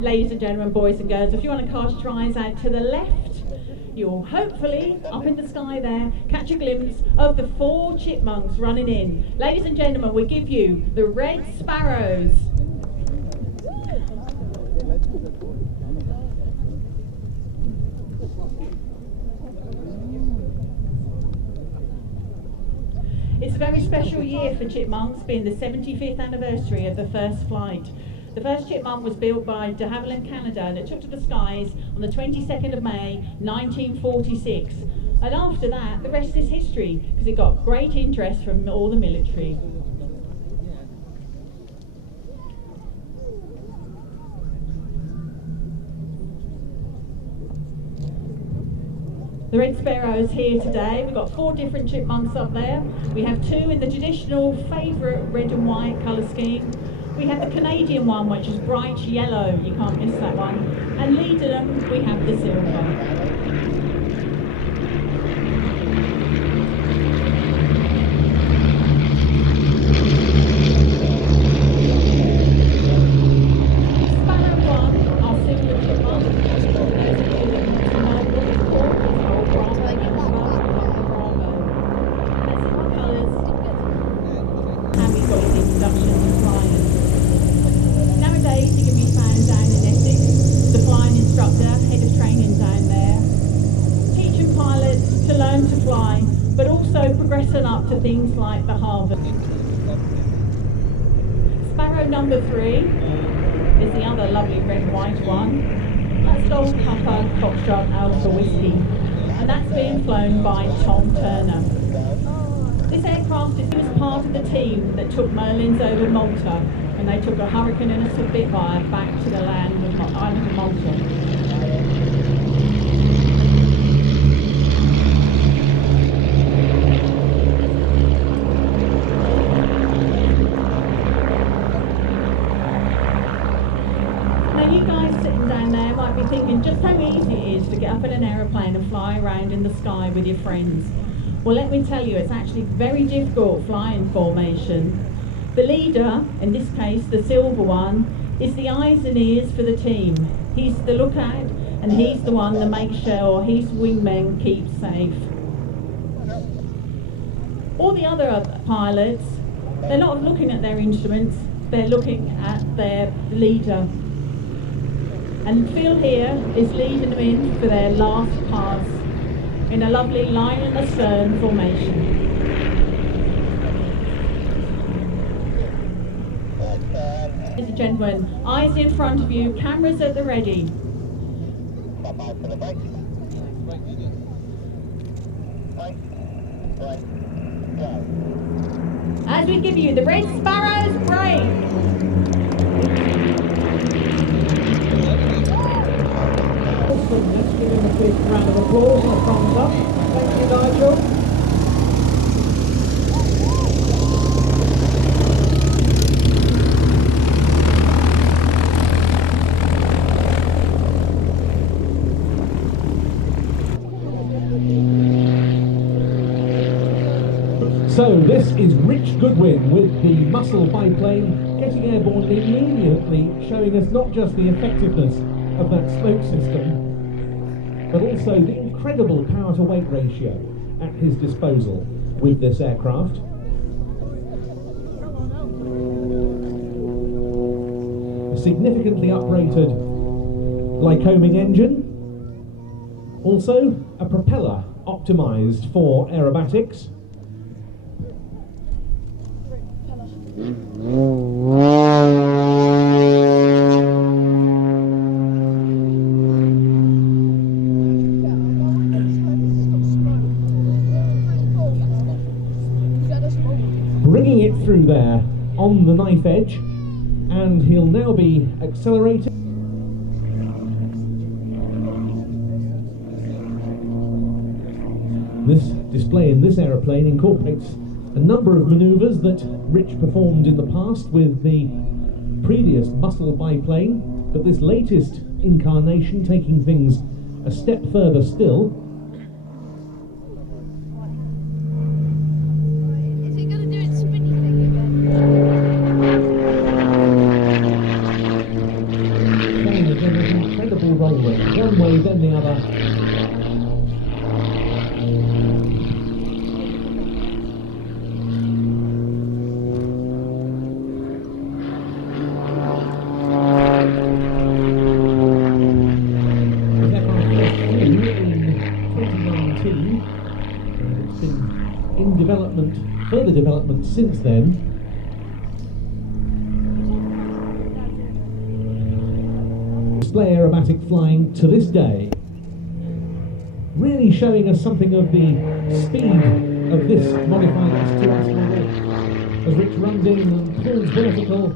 Ladies and gentlemen, boys and girls, if you want to cast your eyes out to the left, you'll hopefully, up in the sky there, catch a glimpse of the 4 chipmunks running in. Ladies and gentlemen, we give you the Red Sparrows. It's a very special year for chipmunks, being the 75th anniversary of the first flight. The first chipmunk was built by de Havilland, Canada, that took to the skies on the 22nd of May 1946. And after that, the rest is history, because it got great interest from all the military. The Red Sparrows here today. We've got 4 different chipmunks up there. We have 2 in the traditional favourite red and white colour scheme. We have the Canadian one, which is bright yellow, you can't miss that one. And leading them, we have the silver. Up to things like the Harvard. Sparrow number 3 is the other lovely red and white one. That's Gold Papa Foxtrot Alpha Whiskey, and that's being flown by Tom Turner. This aircraft was part of the team that took Merlins over Malta, and they took a Hurricane and a Spitfire back to the land of island of Malta. Thinking just how easy it is to get up in an aeroplane and fly around in the sky with your friends. Well, let me tell you, it's actually very difficult flying formation. The leader, in this case the silver one, is the eyes and ears for the team. He's the lookout, and he's the one that makes sure his wingmen keep safe. All the other pilots, they're not looking at their instruments, they're looking at their leader. And Phil here is leading them in for their last pass in a lovely line and astern formation. Ladies and gentlemen, eyes in front of you, cameras at the ready. As we give you the Red Sparrows break. Let's give him a big round of applause and a thumbs up. Thank you, Nigel. So this is Rich Goodwin with the Muscle biplane getting airborne immediately, showing us not just the effectiveness of that smoke system, but also the incredible power-to-weight ratio at his disposal with this aircraft. A significantly uprated Lycoming engine, also a propeller optimised for aerobatics. Bringing it through there on the knife edge, and he'll now be accelerating. This display in this aeroplane incorporates a number of manoeuvres that Rich performed in the past with the previous Muscle biplane, but this latest incarnation taking things a step further still. Is he going to do it spinny thing again? Showing that incredible rolling, one way then the other. His aircraft first flew in 2019, and it's been in development, further development since then. Display aerobatic flying to this day, really showing us something of the speed of this modified S2S model as Rich runs in and pulls vertical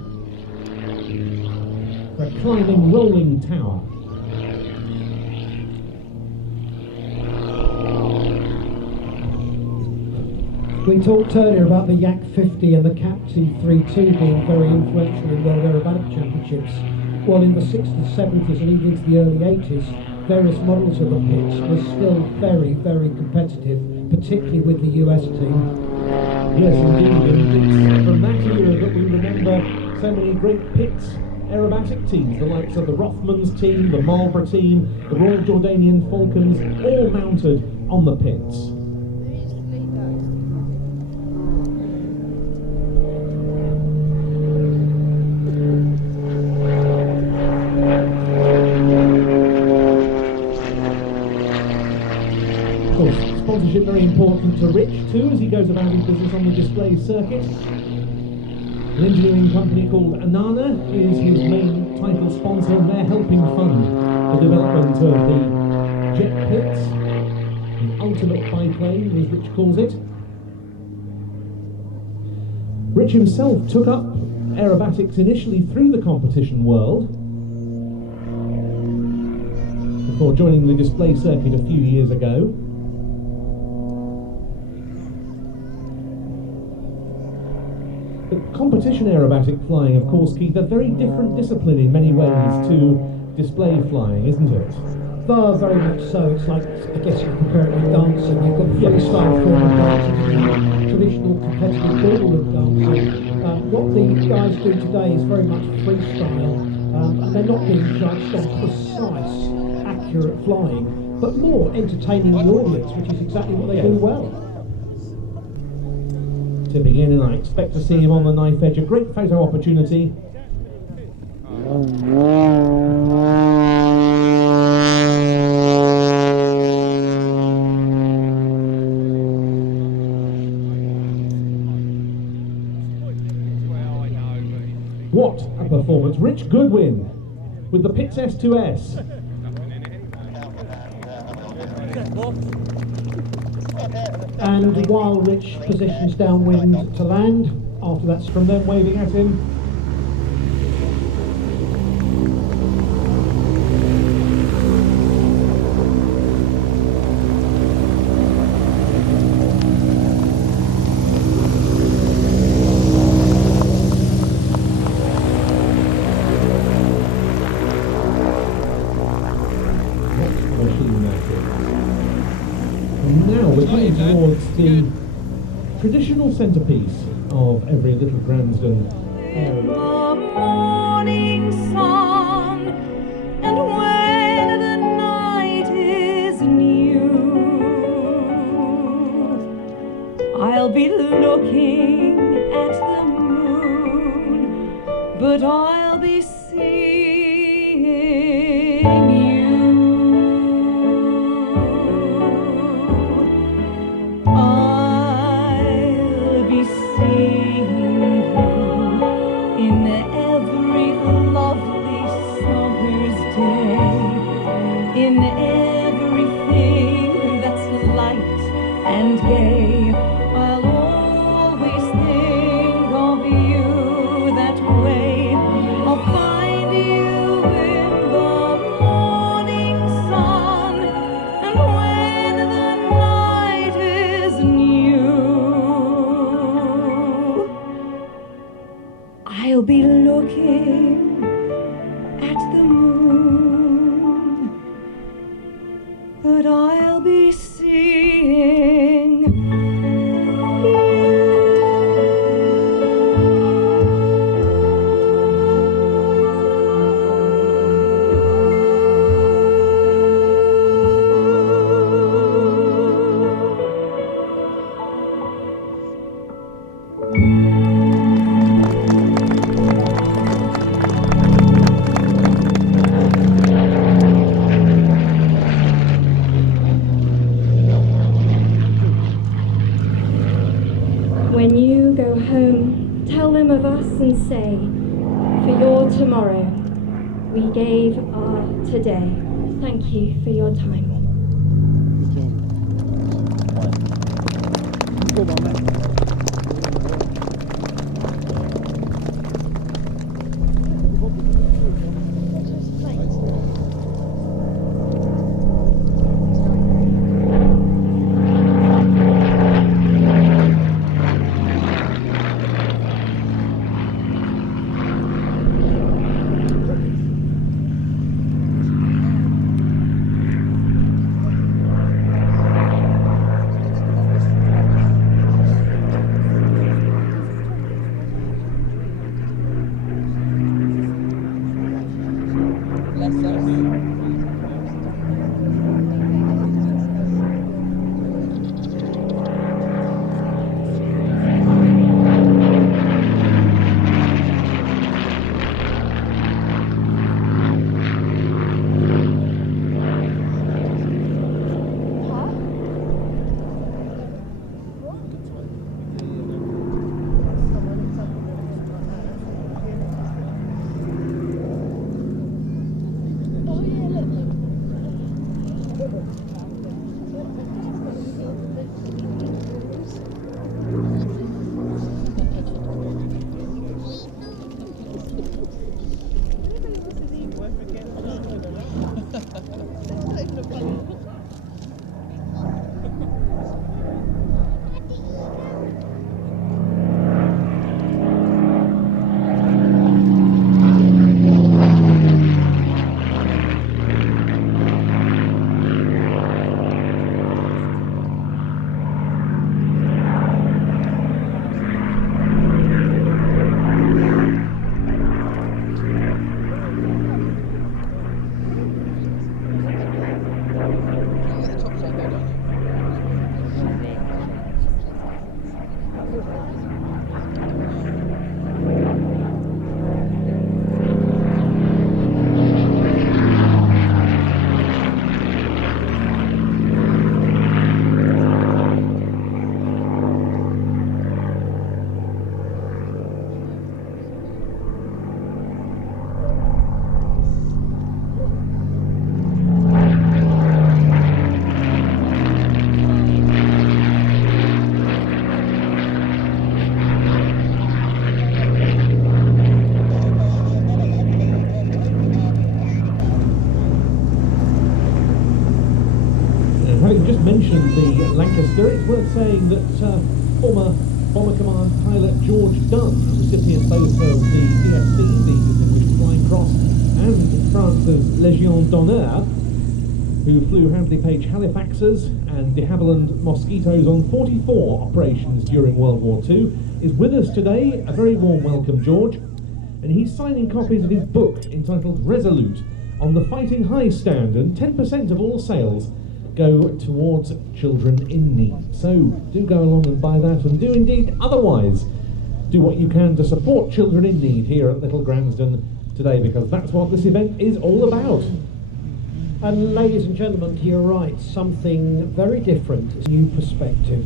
for a climbing rolling tower. We talked earlier about the Yak 50 and the Cap T32 being very influential in World Aerobatic Championships. Well, in the 60s, 70s and even into the early 80s, various models of the pitch were still very, very competitive, particularly with the US team. Yes, indeed, and it's from that era that we remember so many great Pitts aerobatic teams, the likes of the Rothmans team, the Marlborough team, the Royal Jordanian Falcons, all mounted on the Pitts. Sponsorship very important to Rich too as he goes about his business on the display circuit. An engineering company called Anana is his main title sponsor, and they're helping fund the development of the jet pits, the ultimate biplane as Rich calls it. Rich himself took up aerobatics initially through the competition world before joining the display circuit a few years ago. Competition aerobatic flying, of course, Keith, a very different discipline in many ways to display flying, isn't it? Very much so. It's like, I guess you can compare it with dancing. You've got the freestyle form of dancing and the traditional competitive ballroom dancing. What the guys do today is very much freestyle, and they're not being judged on precise, accurate flying, but more entertaining the audience, which is exactly what they do well. Tipping in, and I expect to see him on the knife edge. A great photo opportunity. What a performance. Rich Goodwin with the Pitts S2S. And while Rich positions downwind to land, after that's From them waving at him. Now we're coming towards the traditional centrepiece of every little Gransden The morning sun, and when the night is new, I'll be looking at the moon, but I'll be seeing you. I'll be seeing you in every lovely summer's day, in everything that's light and gay. I'll always think of you that way. I'll find you in the morning sun, and when the night is new, I'll be looking at the moon, and say, for your tomorrow, we gave our today. Thank you for your time. Having just mentioned the Lancaster, it's worth saying that former Bomber Command pilot George Dunn, recipient both of the DFC, the Distinguished Flying Cross, and France's Légion d'Honneur, who flew Handley Page Halifaxes and de Havilland Mosquitoes on 44 operations during World War II, is with us today. A very warm welcome, George. And he's signing copies of his book entitled Resolute on the Fighting High stand, and 10% of all sales go towards children in need. So do go along and buy that, and do indeed otherwise do what you can to support children in need here at Little Gransden today, because that's what this event is all about. And ladies and gentlemen, to your right, something very different, a new perspective.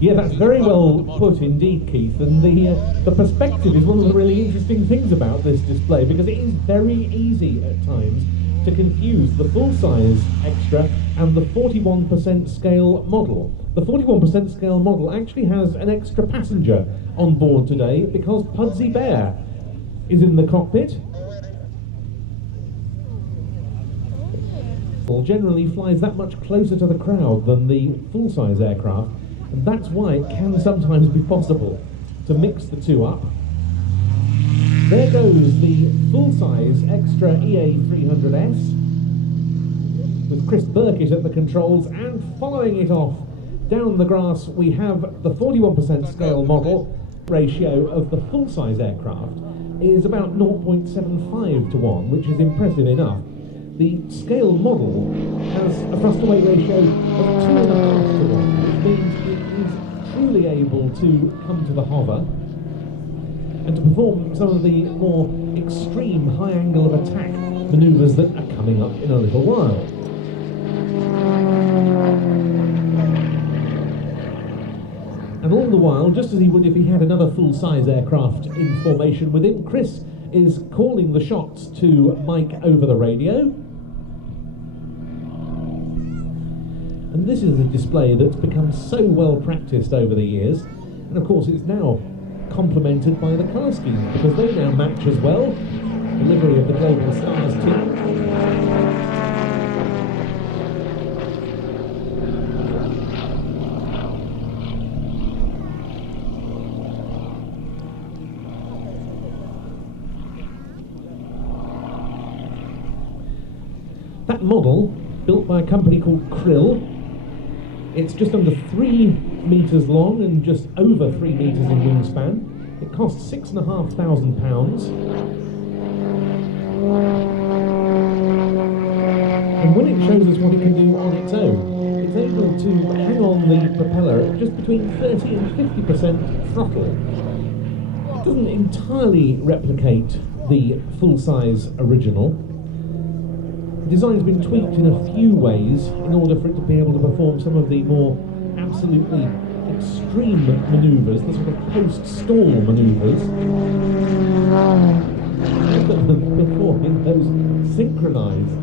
Yeah, that's very well put indeed, Keith, and the perspective is one of the really interesting things about this display, because it is very easy at times to confuse the full-size extra and the 41% scale model. The 41% scale model actually has an extra passenger on board today because Pudsey Bear is in the cockpit. Generally flies that much closer to the crowd than the full-size aircraft, and that's why it can sometimes be possible to mix the two up. There goes the full-size extra EA300S with Chris Burkitt at the controls, and following it off down the grass we have the 41% scale model. Ratio of the full-size aircraft is about 0.75 to 1, which is impressive enough. The scale model has a thrust-to-weight ratio of 2.5 to 1, which means it is truly able to come to the hover and to perform some of the more extreme high angle of attack manoeuvres that are coming up in a little while. And all the while, just as he would if he had another full-size aircraft in formation with him, Chris is calling the shots to Mike over the radio. And this is a display that's become so well practiced over the years, and of course it's now complemented by the colour scheme, because they now match as well. The livery of the Global Stars team. That model, built by a company called Krill, it's just under 3 metres long and just over 3 metres in wingspan. It costs £6,500. And when it shows us what it can do on its own, it's able to hang on the propeller at just between 30 and 50% throttle. It doesn't entirely replicate the full-size original. The design's been tweaked in a few ways in order for it to be able to perform some of the more absolutely extreme manoeuvres, the sort of post-stall manoeuvres. Look at them performing those synchronised.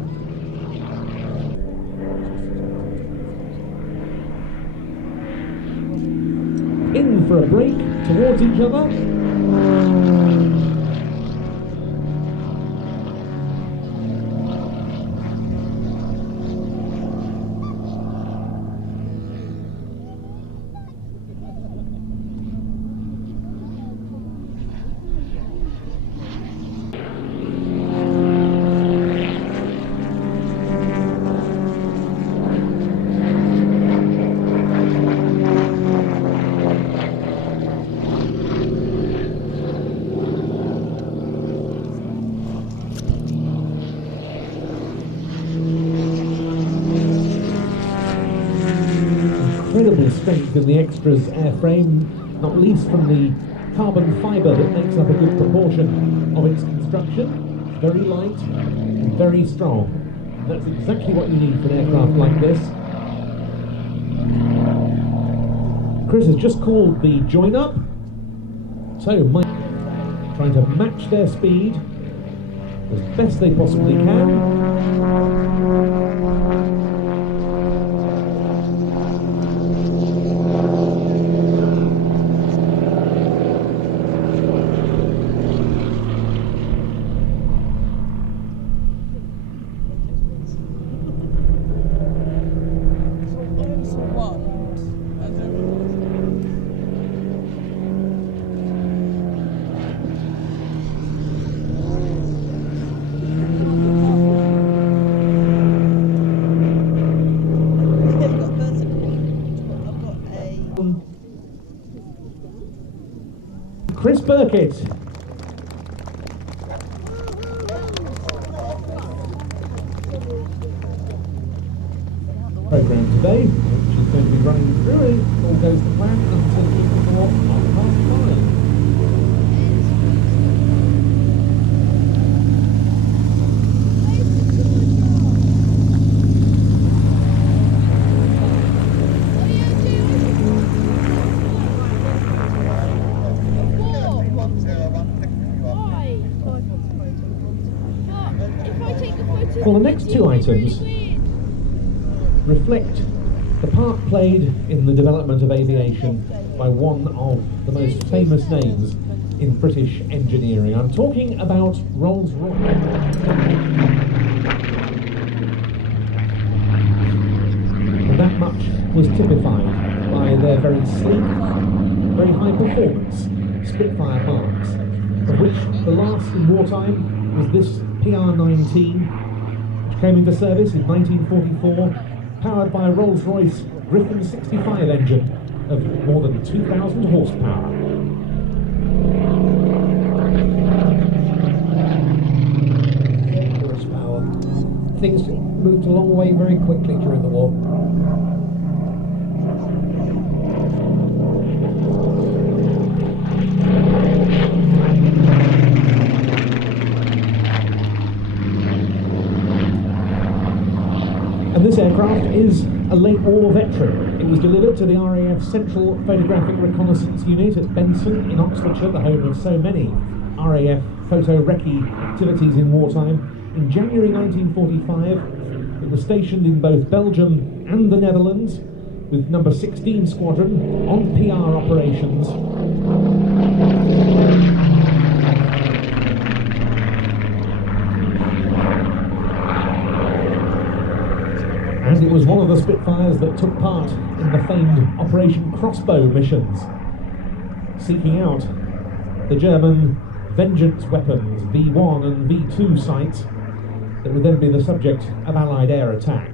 In for a break, towards each other. Incredible strength in the extras airframe, not least from the carbon fibre that makes up a good proportion of its construction. Very light and very strong. That's exactly what you need for an aircraft like this. Chris has just called the join up. So Mike trying to match their speed as best they possibly can. Chris Burkett. Programme today, which is going to be running through it. All goes to plan until before 5:30. Well, the next two items reflect the part played in the development of aviation by one of the most famous names in British engineering. I'm talking about Rolls-Royce. And that much was typified by their very sleek, very high performance Spitfire marks, of which the last in wartime was this PR-19, came into service in 1944, powered by a Rolls-Royce Griffin 65 engine of more than 2,000 horsepower. Horsepower. Things moved a long way very quickly during the war. And this aircraft is a late war veteran. It was delivered to the RAF Central Photographic Reconnaissance Unit at Benson in Oxfordshire, the home of so many RAF photo recce activities in wartime. In January 1945, it was stationed in both Belgium and the Netherlands with number 16 Squadron on PR operations. And it was one of the Spitfires that took part in the famed Operation Crossbow missions, seeking out the German Vengeance weapons, V1 and V2 sites, that would then be the subject of Allied air attack.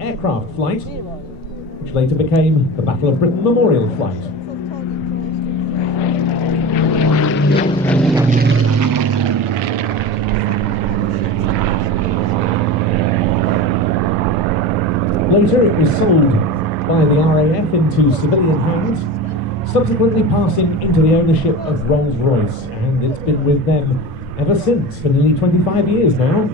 Aircraft flight, which later became the Battle of Britain Memorial Flight. Later it was sold by the RAF into civilian hands, subsequently passing into the ownership of Rolls-Royce, and it's been with them ever since, for nearly 25 years now.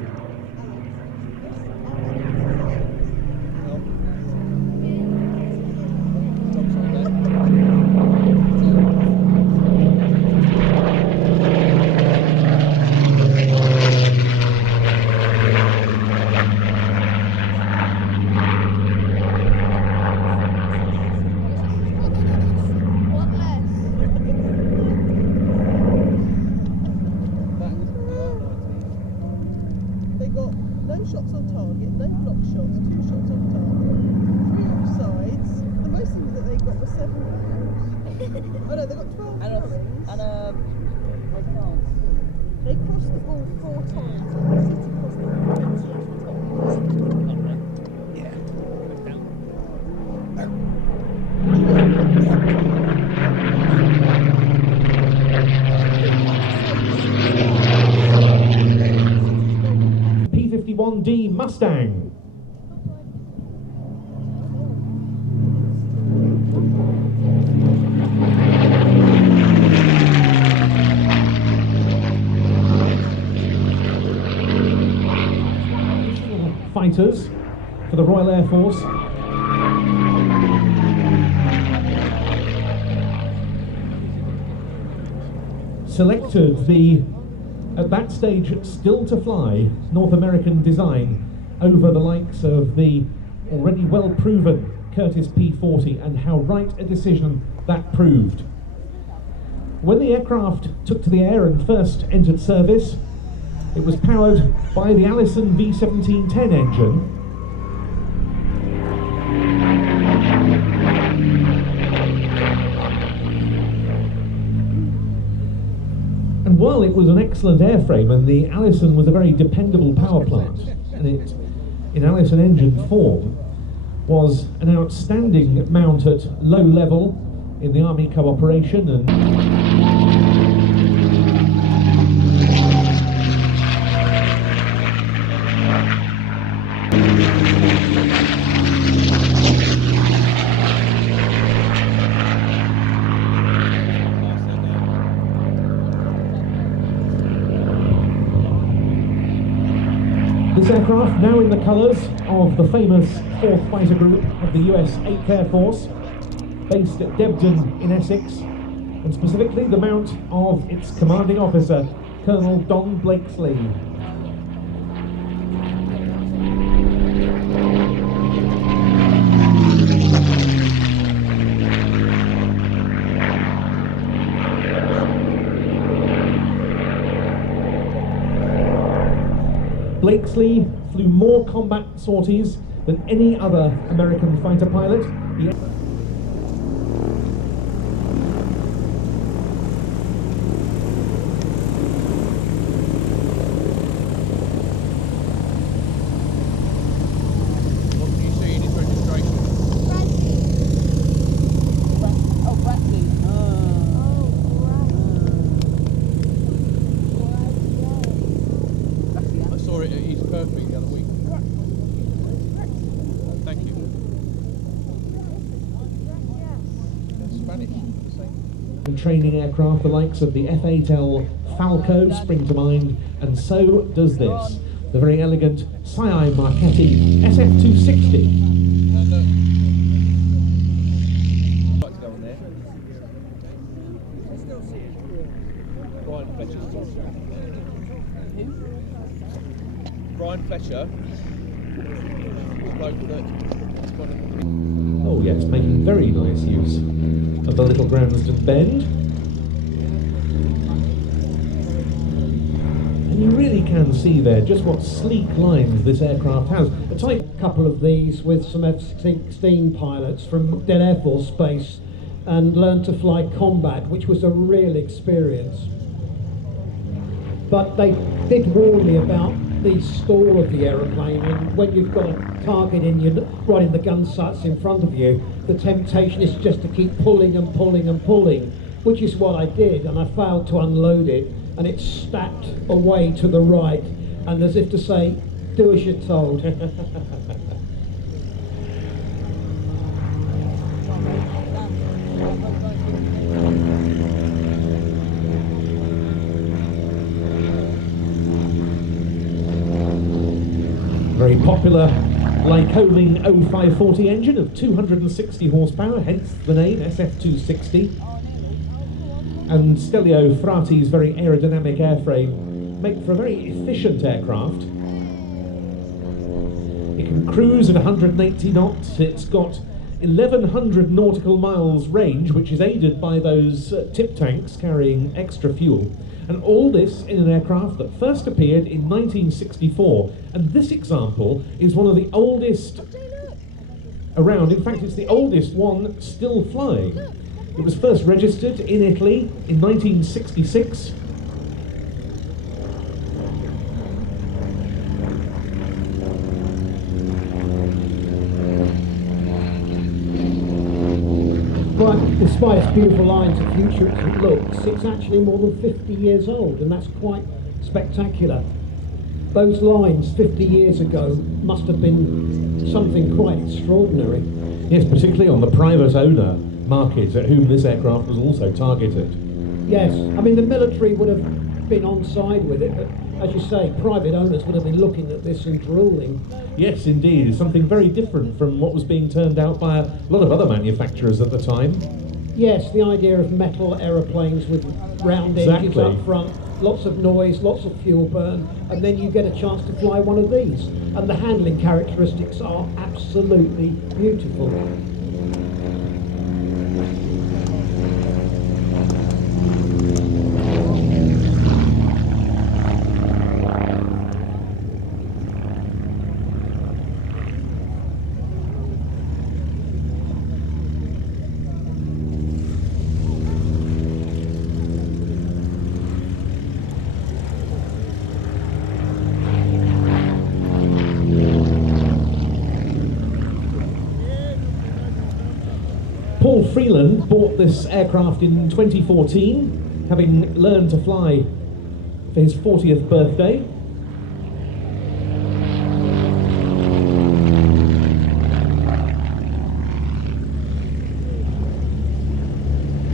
P-51D Mustang. Fighters for the Royal Air Force. Selected the, at that stage, still to fly North American design over the likes of the already well proven Curtiss P-40, and how right a decision that proved. When the aircraft took to the air and first entered service, it was powered by the Allison V1710 engine. And while it was an excellent airframe, and the Allison was a very dependable power plant, and it, in Allison engine form, was an outstanding mount at low level in the Army cooperation and this aircraft, now in the colours of the famous 4th Fighter Group of the US 8th Air Force, based at Debden in Essex, and specifically the mount of its commanding officer, Colonel Don Blakesley. Blakesley flew more combat sorties than any other American fighter pilot. What can you see in his registration? surfing the other week. Thank you. Spanish. Training aircraft, the likes of the F-8L Falco spring to mind, and so does this, the very elegant Sci Marchetti SF-260. Brian Fletcher. Oh yes, making very nice use of the little Gransden bend. And you really can see there just what sleek lines this aircraft has. A type Couple of these with some F-16 pilots from Dead Air Force Base and learned to fly combat, which was a real experience. But they did warn me about the stall of the aeroplane, and when you've got a target right in the gun sights in front of you, the temptation is just to keep pulling and pulling and pulling, which is what I did, and I failed to unload it, and it stacked away to the right, and as if to say, do as you're told. very popular Lycoming 0540 engine of 260 horsepower, hence the name SF260. And Stelio Frati's very aerodynamic airframe make for a very efficient aircraft. It can cruise at 180 knots. It's got 1,100 nautical miles range, which is aided by those tip tanks carrying extra fuel. And all this in an aircraft that first appeared in 1964. And this example is one of the oldest around. In fact, it's the oldest one still flying. It was first registered in Italy in 1966. But despite its beautiful lines and futuristic looks, it's actually more than 50 years old, and that's quite spectacular. Those lines 50 years ago must have been something quite extraordinary. Yes, particularly on the private owner market, at whom this aircraft was also targeted. Yes, I mean the military would have been on side with it, but as you say, private owners would have been looking at this and drooling. Yes, indeed. It's something very different from what was being turned out by a lot of other manufacturers at the time. Yes, the idea of metal aeroplanes with round engines up front, lots of noise, lots of fuel burn, and then you get a chance to fly one of these. And the handling characteristics are absolutely beautiful. Freeland bought this aircraft in 2014, having learned to fly for his 40th birthday.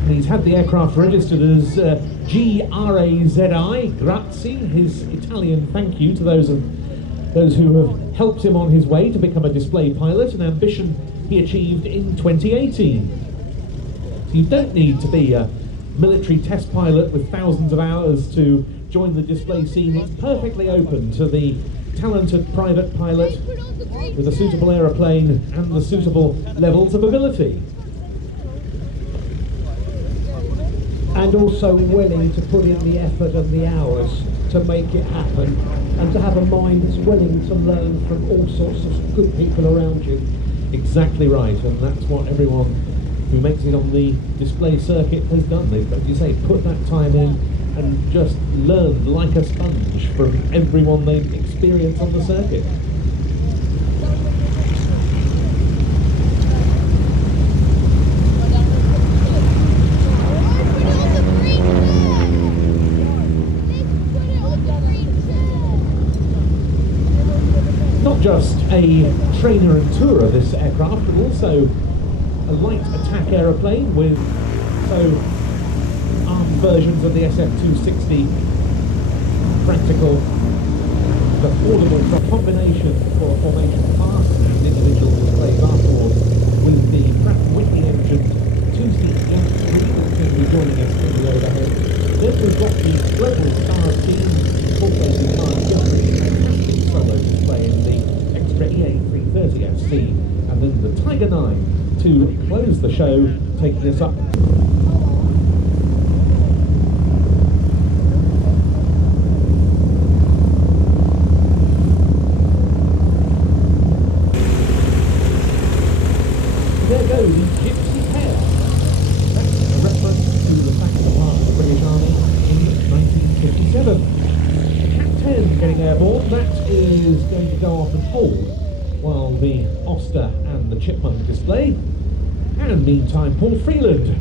And he's had the aircraft registered as GRAZI, Grazie, his Italian thank you to those who have helped him on his way to become a display pilot, an ambition he achieved in 2018. You don't need to be a military test pilot with thousands of hours to join the display scene. It's perfectly open to the talented private pilot with a suitable aeroplane and the suitable levels of ability. And also willing to put in the effort and the hours to make it happen, and to have a mind that's willing to learn from all sorts of good people around you. Exactly right, and that's what everyone who makes it on the display circuit has done. They've, as you say, put that time in and just learned like a sponge from everyone they've experienced on the circuit. not just a trainer and tourer, this aircraft, but also a light attack aeroplane with armed versions of the SF-260, practical, affordable combination for formation fast and individual displays afterwards with the Pratt & Whitney engine 2-seat Jet 3 that's going to be joining us in the overhead. Then we've got the Global Star Team incorporating fantastic solo display in the extra EA330SC, and then the Tiger 9 to close the show, taking us up. There go the Gypsy Pair. That's a reference to the fact of the British Army in 1957. Cat 10 getting airborne, that is going to go off and hold while the Oster and the Chipmunk display. And meantime, Paul Freeland.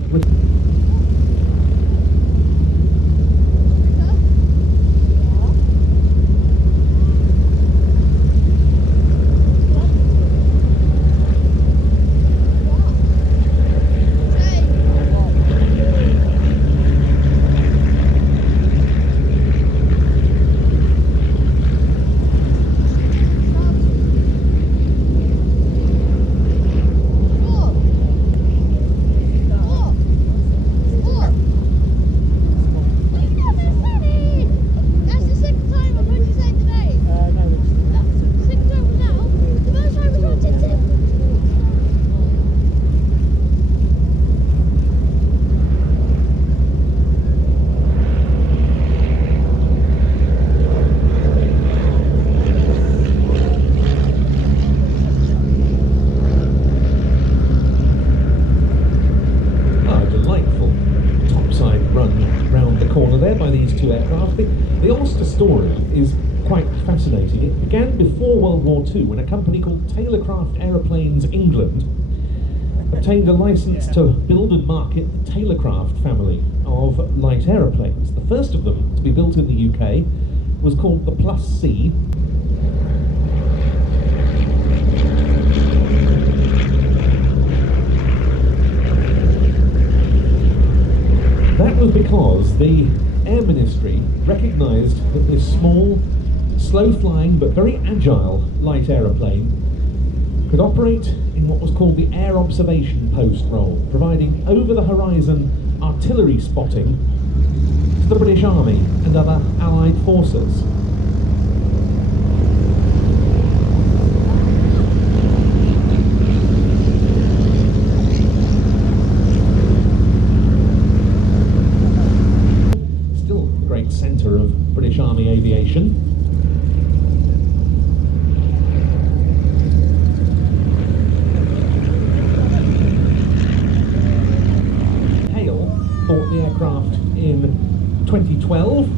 The Ulster story is quite fascinating. It began before World War II when a company called Taylorcraft Aeroplanes England obtained a license to build and market the Taylorcraft family of light aeroplanes. The first of them to be built in the UK was called the Plus C. That was because the Air Ministry recognised that this small, slow-flying but very agile light aeroplane could operate in what was called the Air Observation Post role, providing over-the-horizon artillery spotting to the British Army and other Allied forces. Centre of British Army aviation. Hale bought the aircraft in 2012.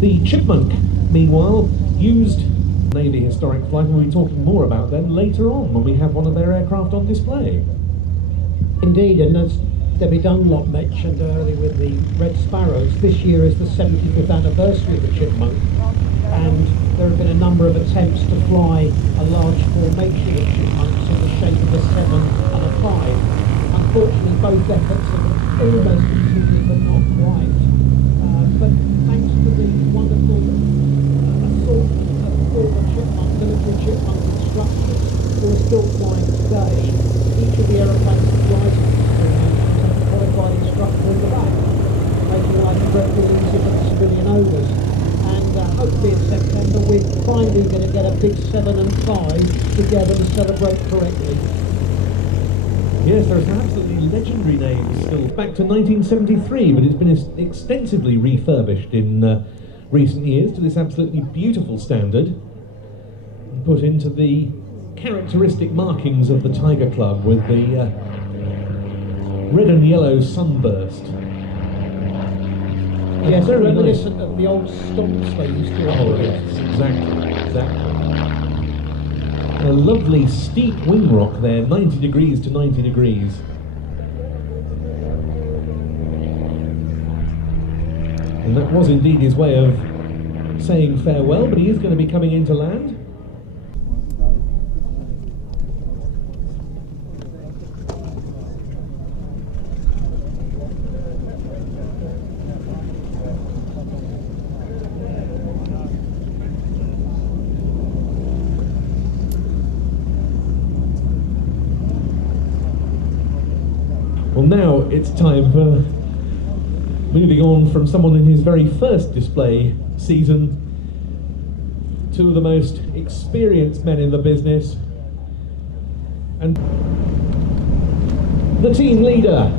The Chipmunk, meanwhile, used Navy historic flight, and we'll be talking more about them later on when we have one of their aircraft on display. Indeed, and as Debbie Dunlop mentioned earlier with the Red Sparrows, this year is the 75th anniversary of the Chipmunk, and there have been a number of attempts to fly a large formation of Chipmunks in the shape of a 7 and a 5. Unfortunately, both efforts have almost succeeded, but not quite. But thanks to the wonderful assortment of former Chipmunk, military Chipmunk instructors who are still flying today, each of the aeroplanes is licensed qualified instructor in the back, making life a great deal easier for the civilian owners. And hopefully in September we're finally going to get a big 7 and 5 together to celebrate correctly. Yes, there are some absolutely legendary names still. Back to 1973, but it's been extensively refurbished in recent years to this absolutely beautiful standard and put into the characteristic markings of the Tiger Club with the red and yellow sunburst. Yes, very reminiscent of the old stomps they used to operate. Oh yes, exactly. A lovely steep wing rock there, 90 degrees to 90 degrees. And that was indeed his way of saying farewell, but he is going to be coming into land. Well, now it's time for moving on from someone in his very first display season to the most experienced men in the business, and the team leader,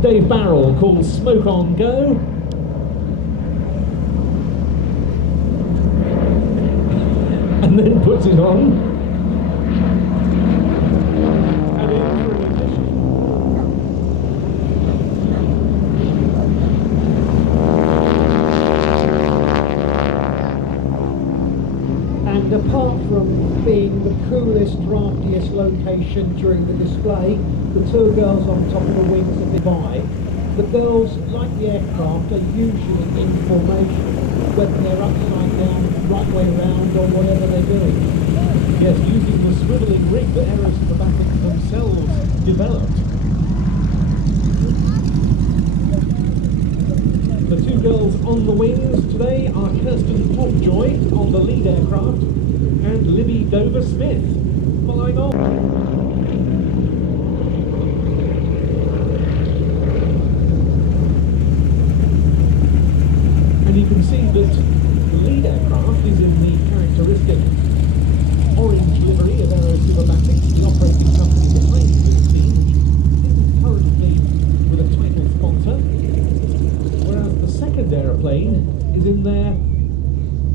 Dave Barrell, calls Smoke On Go. And then puts it on. And apart from being the coolest, draftiest location during the display, the two girls on top of the wings of the by, the girls, like the aircraft, are usually in formation, whether they're upside down, right way round, or whatever they're doing. Yes, using the swivelling rig that aerospace themselves developed. The two girls on the wings today are Kirsten Popjoy on the lead aircraft and Libby Dover-Smith following on. And you can see that the lead aircraft is in the characteristic orange livery of Aero Superbatics, the operating company behind this team, which isn't currently with a title sponsor. Whereas the second aeroplane is in their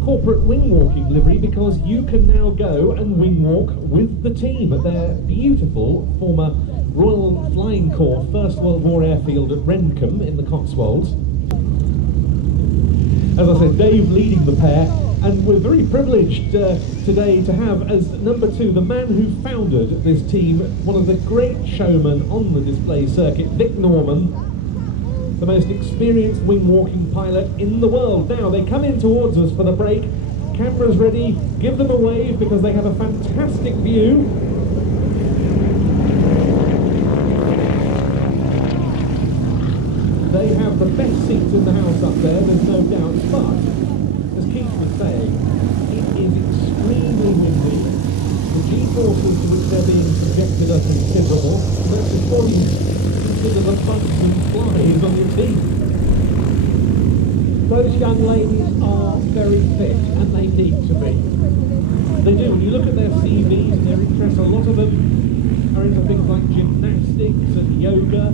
corporate wing walking livery, because you can now go and wing walk with the team at their beautiful former Royal Flying Corps First World War airfield at Rendcombe in the Cotswolds. As I said, Dave leading the pair, and we're very privileged today to have as number two the man who founded this team, one of the great showmen on the display circuit, Vic Norman, the most experienced wing walking pilot in the world. Now they come in towards us for the break, cameras ready, give them a wave because they have a fantastic view. They have the best seats in the house up there, there's no doubt, but as Keith was saying, it is extremely windy. The G-forces to which they're being subjected are considerable. That's before you consider the bumps and flies on your teeth. Those young ladies are very fit, and they need to be. They do. When you look at their CVs and their interests, a lot of them are into things like gymnastics and yoga,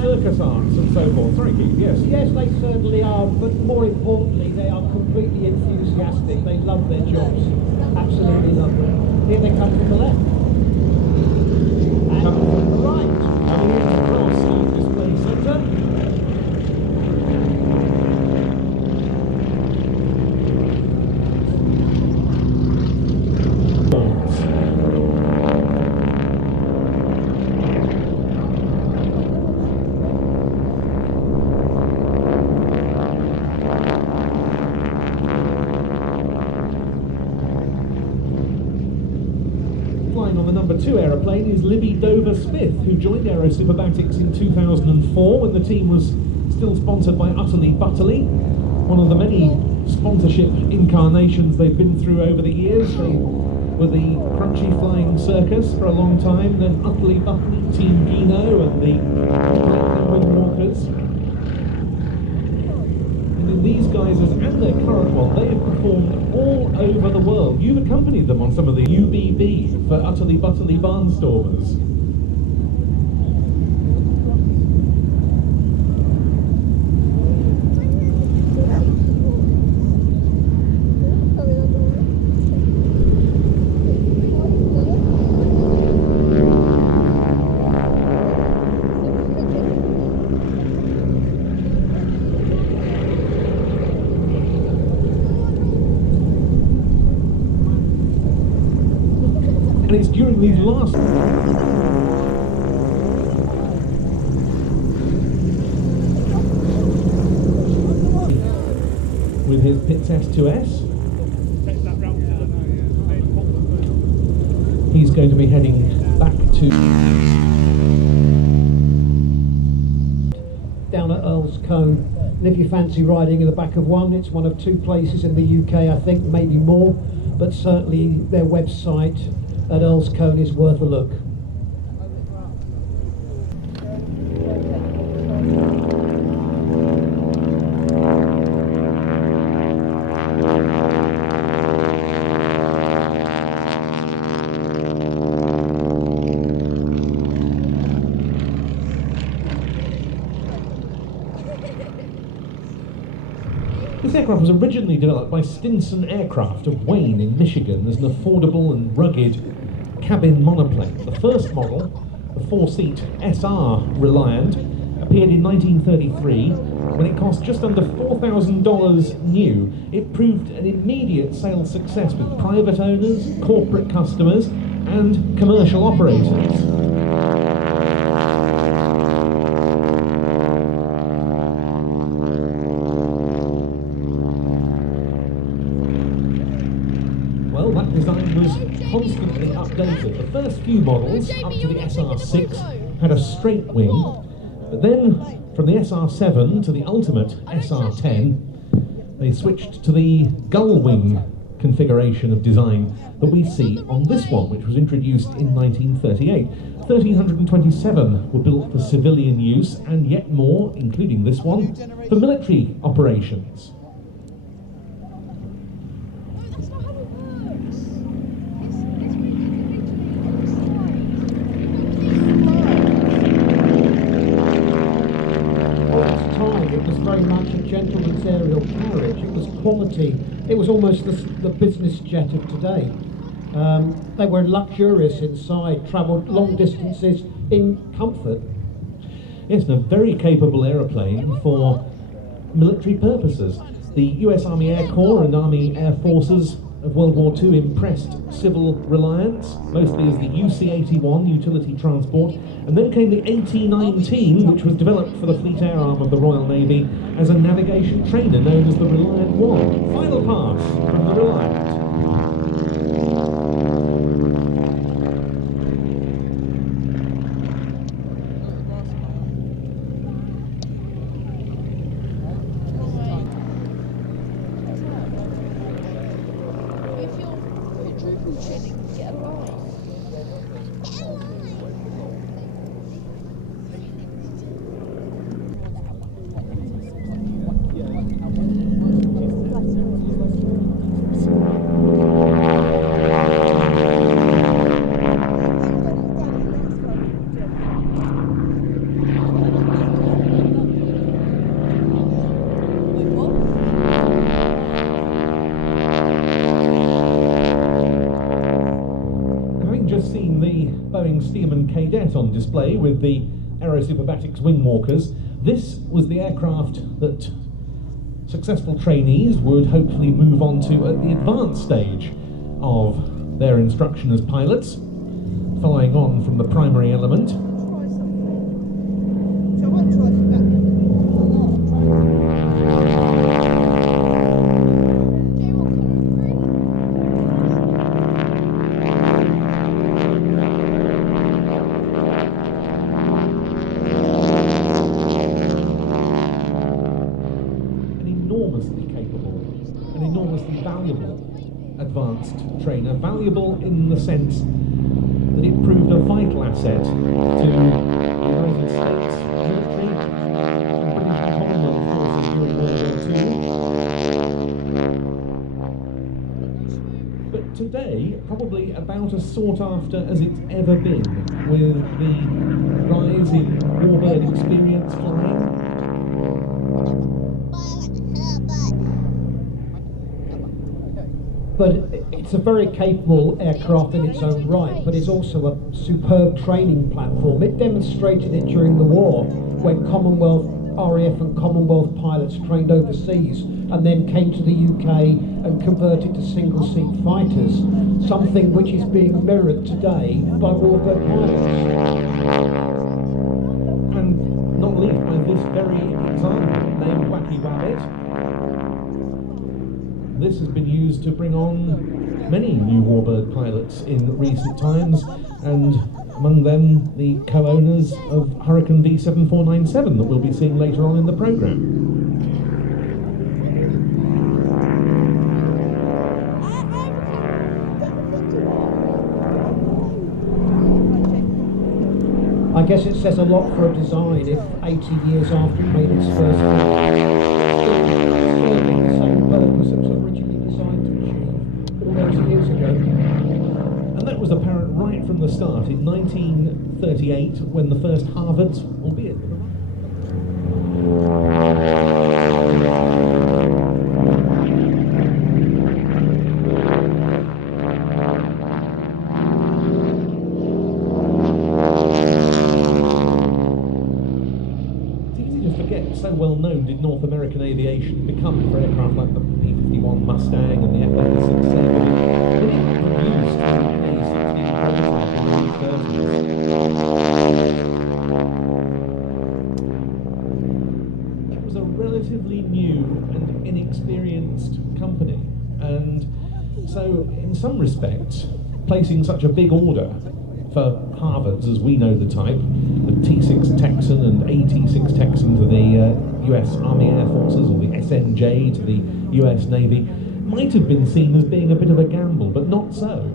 circus arts and so forth. Sorry, Keith, yes. Yes, they certainly are, but more importantly, they are completely enthusiastic. They love their jobs. Absolutely love them. Here they come from the left. And from the right. Coming in across the display centre. Flying on the number two aeroplane is Libby Dover-Smith, who joined Aero Superbatics in 2004 when the team was still sponsored by Utterly Butterly, one of the many sponsorship incarnations they've been through over the years. They were the Crunchy Flying Circus for a long time, then Utterly Butterly, Team Gino and the Wing Walkers. And in these guises and their current one, they have performed all over the world. You've accompanied them on some of the UBB for Utterly Butterly Barnstormers. And it's during these last... S2S. He's going to be heading back to down at Earl's Cone. And if you fancy riding in the back of one, it's one of 2 places in the UK, I think, maybe more, but certainly their website at Earl's Cone is worth a look. This aircraft was originally developed by Stinson Aircraft of Wayne in Michigan as an affordable and rugged cabin monoplane. The first model, the 4-seat SR Reliant, appeared in 1933 when it cost just under $4,000 new. It proved an immediate sales success with private owners, corporate customers and commercial operators. Well, that design was constantly updated. The first few models, up to the SR6, had a straight wing, but then from the SR7 to the ultimate SR10, they switched to the gull wing configuration of design that we see on this one, which was introduced in 1938. 1,327 were built for civilian use, and yet more, including this one, for military operations. Very much a gentleman's aerial carriage. It was quality. It was almost the business jet of today. They were luxurious inside, travelled long distances in comfort. Yes, and a very capable aeroplane for military purposes. The US Army Air Corps and Army Air Forces of World War II impressed civil reliance, mostly as the UC-81 utility transport, and then came the AT-19, which was developed for the Fleet Air Arm of the Royal Navy as a navigation trainer known as the Reliant 1. Final pass from the Reliant. Stearman Cadet on display with the Aero Superbatics wing walkers. This was the aircraft that successful trainees would hopefully move on to at the advanced stage of their instruction as pilots, following on from the primary element. Trainer, valuable in the sense that it proved a vital asset to the United States military and British and Commonwealth forces during World War II. But today, probably about as sought after as it's ever been, with the rise in warbird experience flying. But it's a very capable aircraft in its own right, but it's also a superb training platform. It demonstrated it during the war, when Commonwealth RAF and Commonwealth pilots trained overseas and then came to the UK and converted to single-seat fighters, something which is being mirrored today by warbird pilots. And not least by this very example, named Wacky Wabbit. this has been used to bring on many new Warbird pilots in recent times, and among them the co-owners of Hurricane V7497 that we'll be seeing later on in the programme. I guess it says a lot for a design if 80 years after it made its first flight, still serving the same purpose it was originally designed to achieve all those years ago. And that was apparent right from the start in 1938 when the first Harvards, albeit so well known did North American aviation become for aircraft like the P-51 Mustang and the F-86 Sabre. When it produced the A-16 prototype in the 30s, it was a relatively new and inexperienced company, and so in some respects placing such a big order for Harvards, as we know the type, the T6 Texan and AT6 Texan to the US Army Air Forces, or the SNJ to the US Navy, might have been seen as being a bit of a gamble, but not so.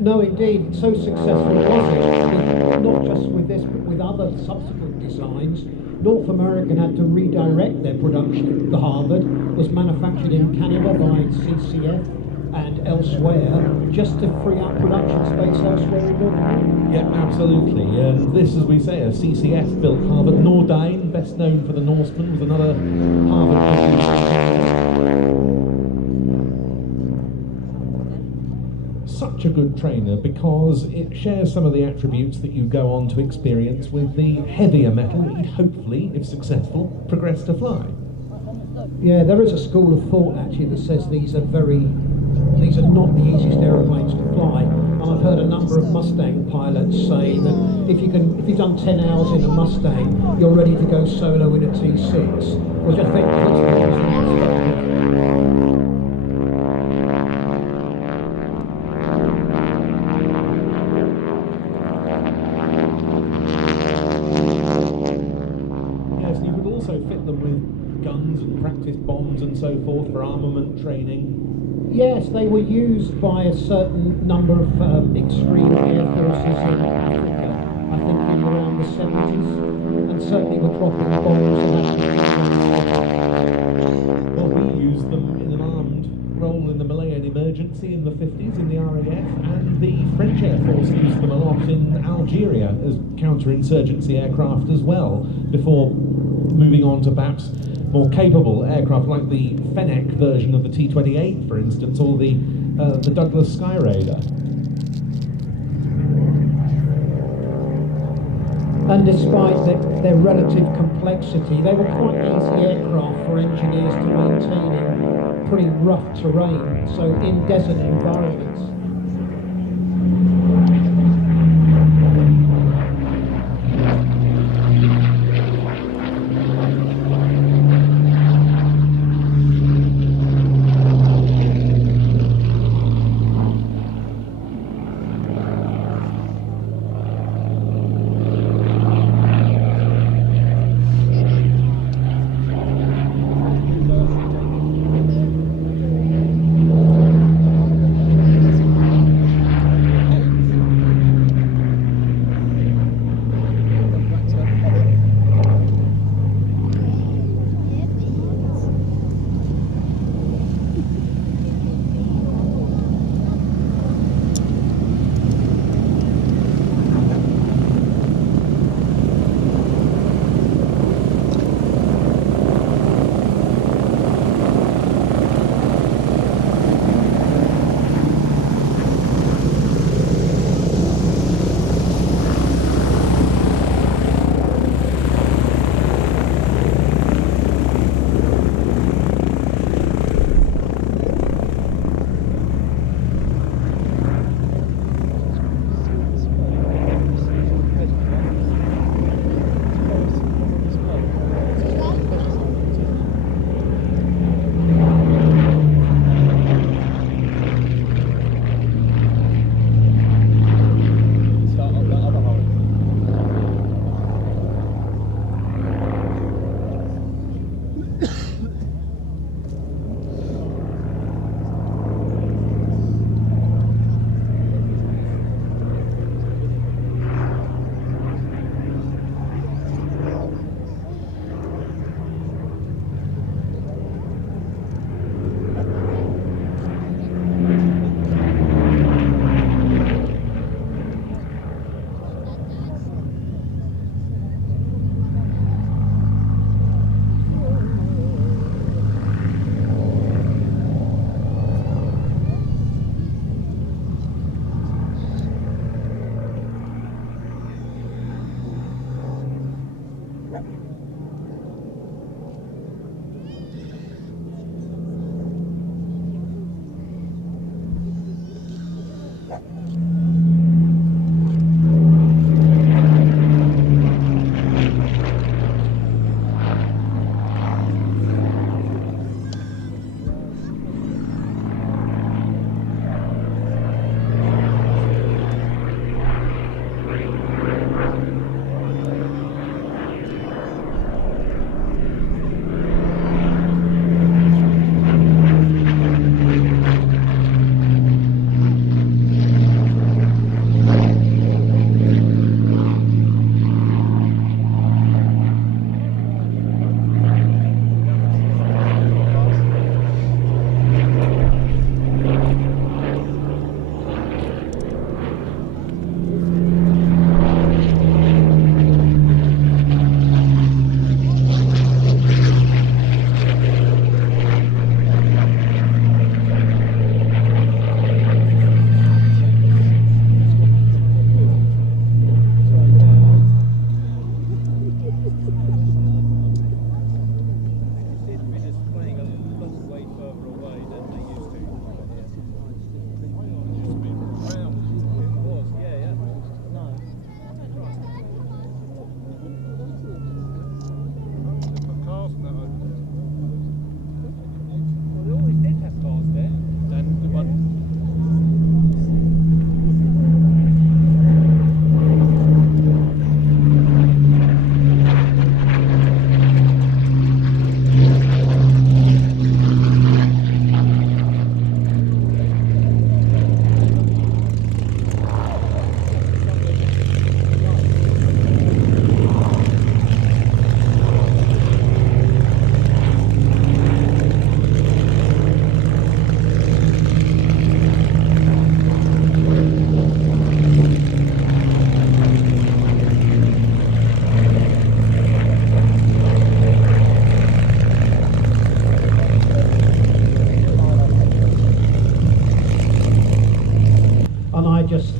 No, indeed, so successful was it, not just with this, but with other subsequent designs. North American had to redirect their production. The Harvard was manufactured in Canada by CCF and elsewhere, just to free up production space elsewhere in North America. Yeah, absolutely. This, as we say, a CCF built Harvard. Nordine, best known for the Norseman, was another Harvard. Such a good trainer because it shares some of the attributes that you go on to experience with the heavier metal that you'd hopefully, if successful, progress to fly. Yeah, there is a school of thought actually that says these are not the easiest aeroplanes to fly. And I've heard a number of Mustang pilots say that if you've done 10 hours in a Mustang, you're ready to go solo in a T6, which I think puts Yes, you could also fit them with guns and practice bombs and so forth for armament training. Yes, they were used by a certain number of extreme air forces in Africa, I think in around the 70s, and certainly were dropping bombs and Well, we used them in an armed role in the Malayan emergency in the 50s in the RAF, and the French Air Force used them a lot in Algeria as counterinsurgency aircraft as well, before moving on to perhaps more capable aircraft like the Fennec version of the T-28, for instance, or the Douglas Sky Raider. And despite their relative complexity, they were quite easy aircraft for engineers to maintain in pretty rough terrain, so in desert environments.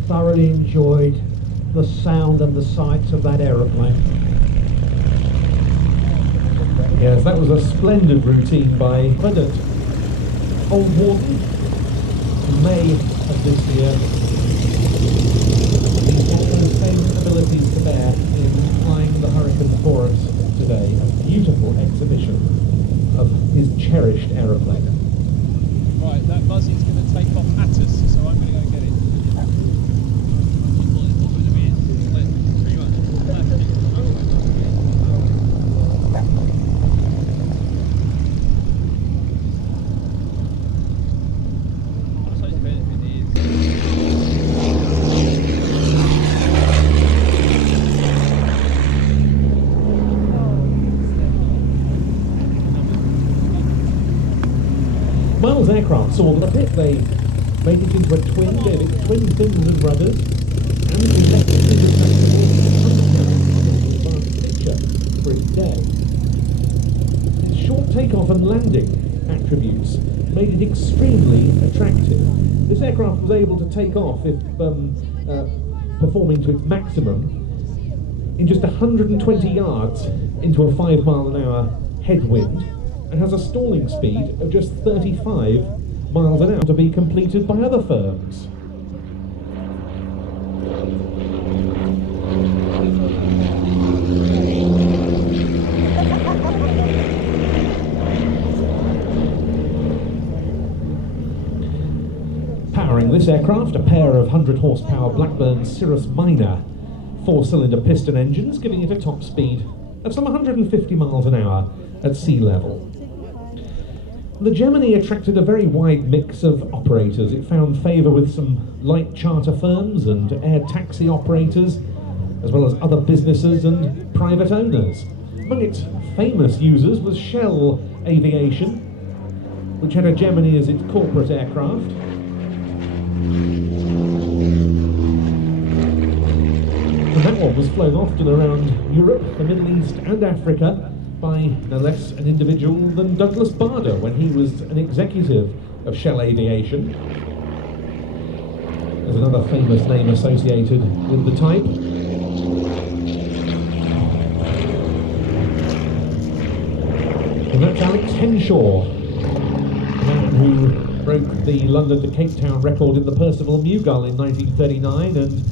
thoroughly enjoyed the sound and the sights of that aeroplane. Yes, that was a splendid routine by President Old Warden in May of this year. He's got those same abilities to bear in flying the Hurricane for us today. A beautiful exhibition of his cherished aeroplane. Right, that Buzzie's going to take off at us, so I'm going to go and get it. Miles Aircraft saw the pit. They made it into a twin, gave it twin fins and rudders, and electrically advanced feature for its day. Its short takeoff and landing attributes made it extremely attractive. This aircraft was able to take off, if performing to its maximum, in just 120 yards into a 5 mile an hour headwind, and has a stalling speed of just 35 miles an hour to be completed by other firms. Powering this aircraft, a pair of 100 horsepower Blackburn Cirrus Minor 4-cylinder piston engines, giving it a top speed of some 150 miles an hour at sea level. The Gemini attracted a very wide mix of operators. It found favour with some light charter firms and air taxi operators, as well as other businesses and private owners. Among its famous users was Shell Aviation, which had a Gemini as its corporate aircraft. And that one was flown often around Europe, the Middle East and Africa by no less an individual than Douglas Bader when he was an executive of Shell Aviation. There's another famous name associated with the type. Henshaw, the man who broke the London to Cape Town record in the Percival Mughal in 1939 and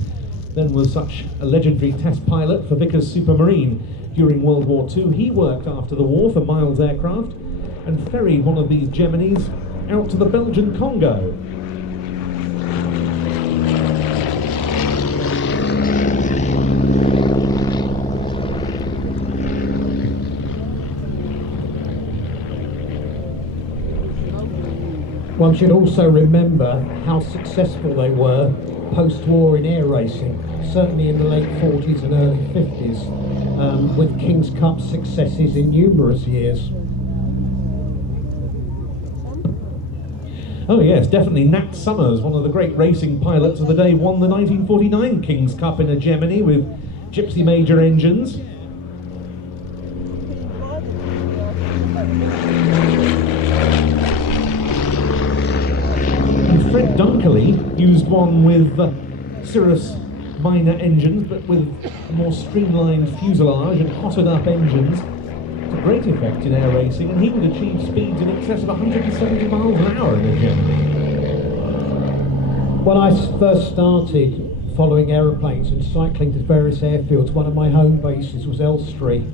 then was such a legendary test pilot for Vickers Supermarine during World War II. He worked after the war for Miles Aircraft and ferried one of these Geminis out to the Belgian Congo. One should also remember how successful they were post-war in air racing, certainly in the late 40s and early 50s, with King's Cup successes in numerous years. Oh yes, definitely. Nat Summers, one of the great racing pilots of the day, won the 1949 King's Cup in a Gemini with Gypsy Major engines. Fred Dunkley used one with Cirrus Minor engines, but with a more streamlined fuselage and hotted up engines to great effect in air racing, and he would achieve speeds in excess of 170 miles an hour in a Gemini. When I first started following aeroplanes and cycling to various airfields, one of my home bases was Elstree,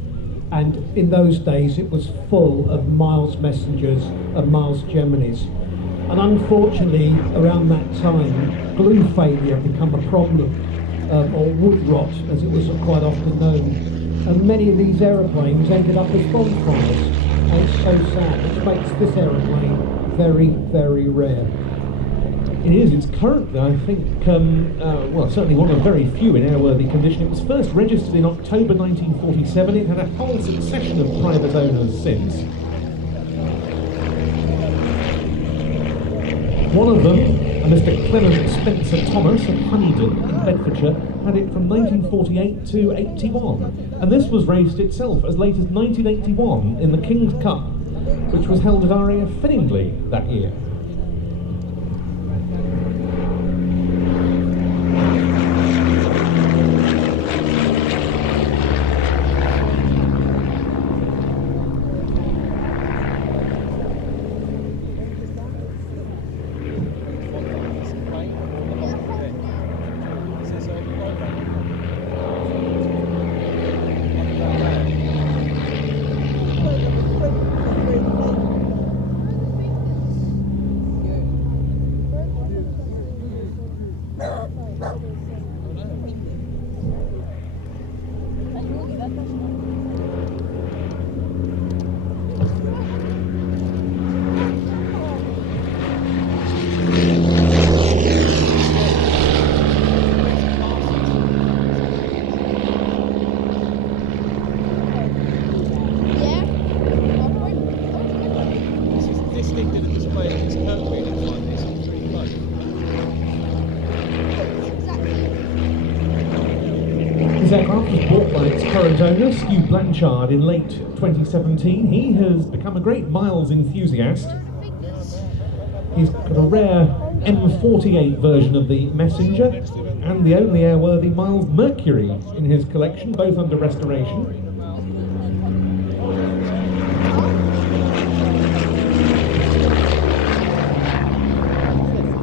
and in those days it was full of Miles Messengers and Miles Geminis. And unfortunately, around that time, glue failure became a problem, or wood rot, as it was quite often known. And many of these aeroplanes ended up as bonfires. And it's so sad, which makes this aeroplane very, very rare. It is. It's currently, I think, well, certainly one of very few in airworthy condition. It was first registered in October 1947. It had a whole succession of private owners since. One of them, a Mr. Clement Spencer Thomas of Hunedon in Bedfordshire, had it from 1948 to 81, and this was raced itself as late as 1981 in the King's Cup, which was held at RAF Finningley that year. This aircraft was bought by its current owner, Stu Blanchard, in late 2017. He has become a great Miles enthusiast. He's got a rare M48 version of the Messenger and the only airworthy Miles Mercury in his collection, both under restoration.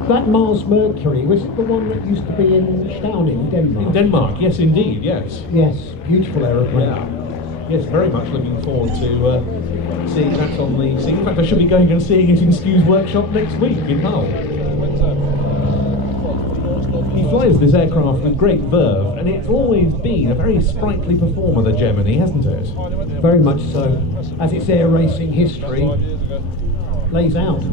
That Miles Mercury, was it the one that used to be in Stauning in Denmark? In Denmark, yes indeed, yes. Yes, beautiful aeroplane. Yeah. Yes, very much looking forward to seeing that on the scene. In fact, I should be going and seeing it in Stu's workshop next week in Hull. He flies this aircraft with great verve, and it's always been a very sprightly performer, the Gemini, hasn't it? Very much so, as its air racing history lays out.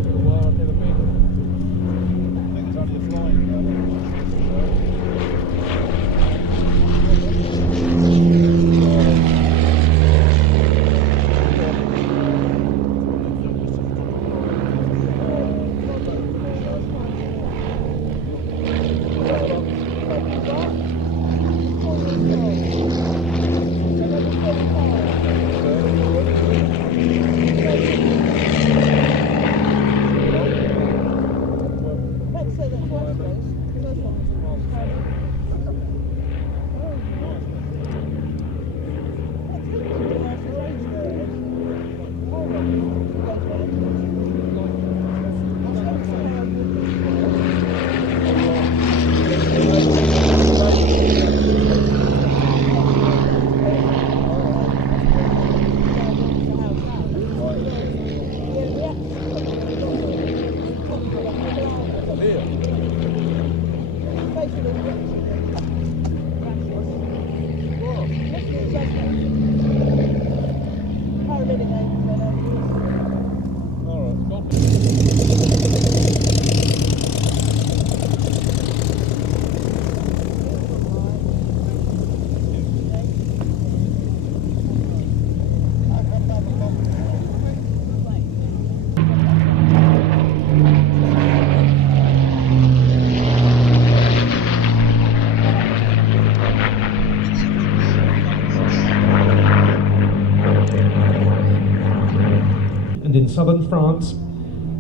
and in southern France,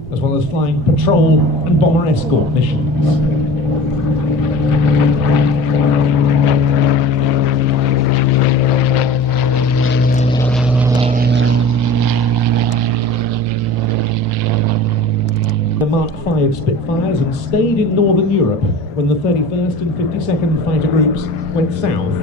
as well as flying patrol and bomber escort missions. The Mark V Spitfires and stayed in Northern Europe when the 31st and 52nd Fighter Groups went south.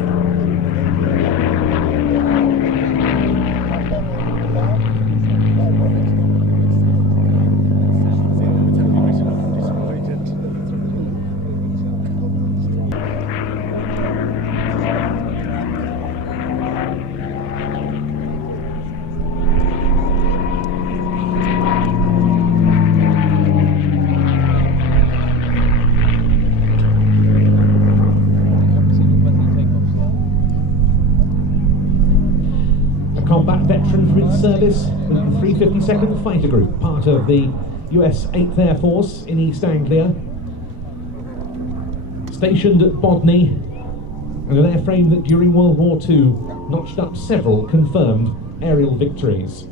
Combat veteran for its service with the 352nd Fighter Group, part of the US 8th Air Force in East Anglia, stationed at Bodney, and an airframe that during World War II notched up several confirmed aerial victories.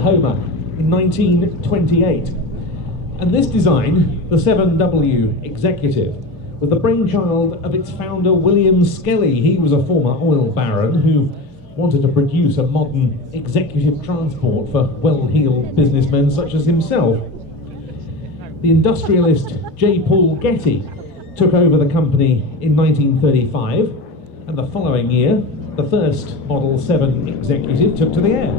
Oklahoma in 1928. And this design, the 7W Executive, was the brainchild of its founder, William Skelly. He was a former oil baron who wanted to produce a modern executive transport for well-heeled businessmen such as himself. The industrialist J. Paul Getty took over the company in 1935, and the following year, the first Model 7 Executive took to the air.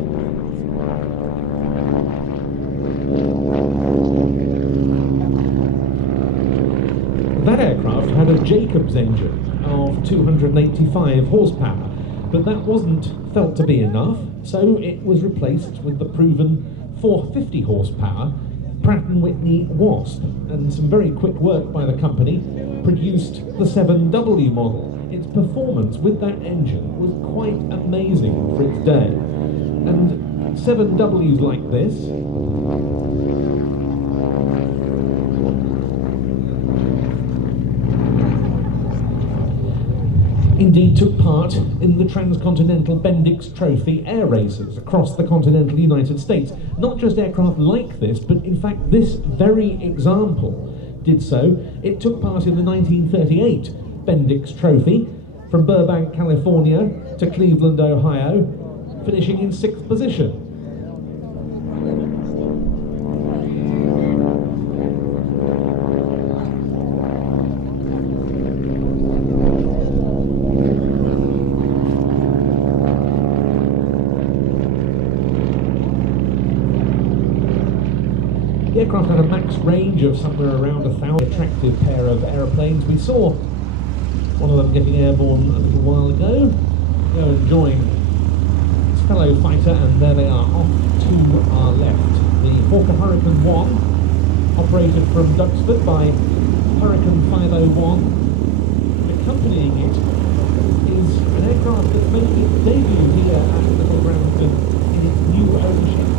That aircraft had a Jacobs engine of 285 horsepower, but that wasn't felt to be enough, so it was replaced with the proven 450 horsepower Pratt & Whitney Wasp, and some very quick work by the company produced the 7W model. Its performance with that engine was quite amazing for its day, and 7Ws like this indeed took part in the transcontinental Bendix Trophy air races across the continental United States. Not just aircraft like this, but in fact this very example did so. It took part in the 1938 Bendix Trophy from Burbank, California to Cleveland, Ohio, finishing in 6th position. The aircraft had a max range of somewhere around 1,000. Attractive pair of aeroplanes. We saw one of them getting airborne a little while ago, go and join its fellow fighter, and there they are off to our left. The Hawker Hurricane 1, operated from Duxford by Hurricane 501. Accompanying it is an aircraft that's making its debut here at Little Gransden in its new ownership.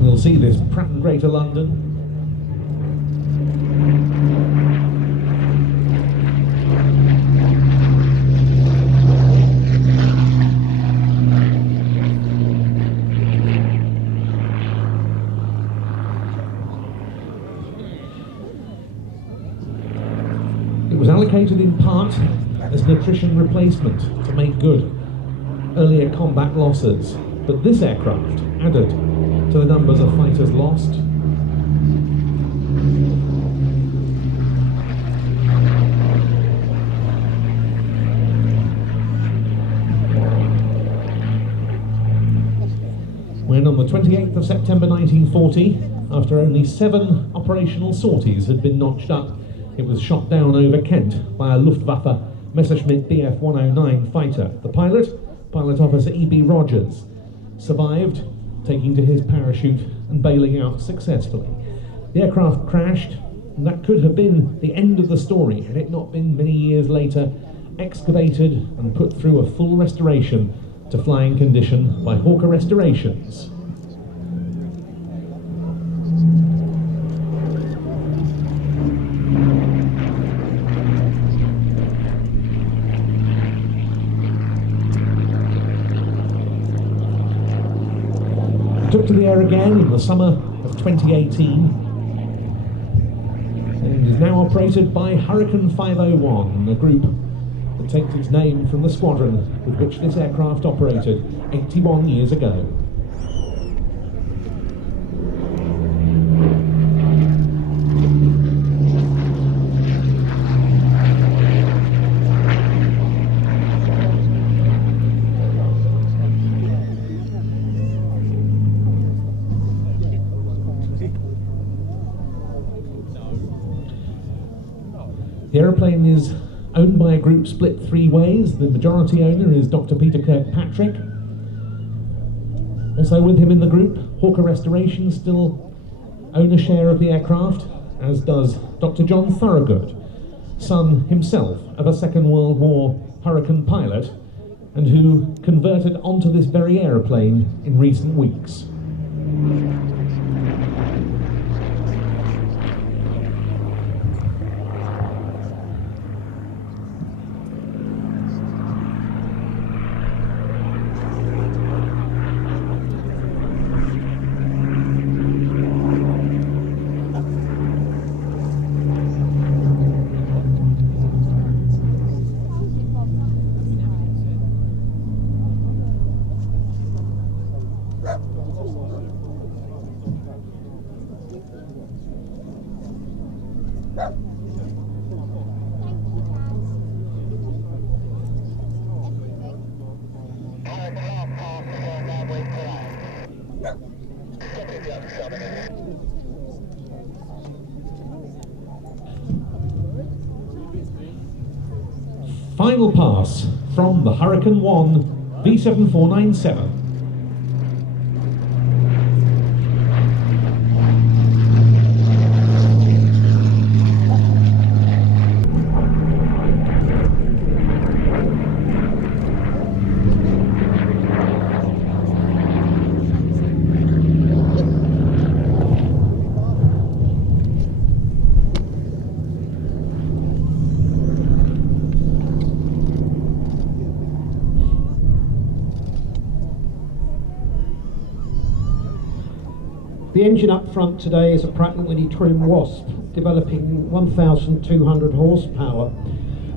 We'll see this Pratt & Greater London. It was allocated in part as an attrition replacement to make good earlier combat losses, but this aircraft added to the numbers of fighters lost. When on the 28th of September 1940, after only 7 operational sorties had been notched up, it was shot down over Kent by a Luftwaffe Messerschmitt Bf 109 fighter. The pilot, Pilot Officer E.B. Rogers, survived, taking to his parachute and bailing out successfully. The aircraft crashed, and that could have been the end of the story had it not been many years later excavated and put through a full restoration to flying condition by Hawker Restorations. Took to the air again in the summer of 2018 and is now operated by Hurricane 501, a group that takes its name from the squadron with which this aircraft operated 81 years ago. The aeroplane is owned by a group split three ways. The majority owner is Dr. Peter Kirkpatrick. Also with him in the group, Hawker Restoration still own a share of the aircraft, as does Dr. John Thorogood, son himself of a Second World War Hurricane pilot, and who converted onto this very aeroplane in recent weeks. Final pass from the Hurricane 1 V7497. The engine up front today is a Pratt & Whitney Trim Wasp, developing 1,200 horsepower.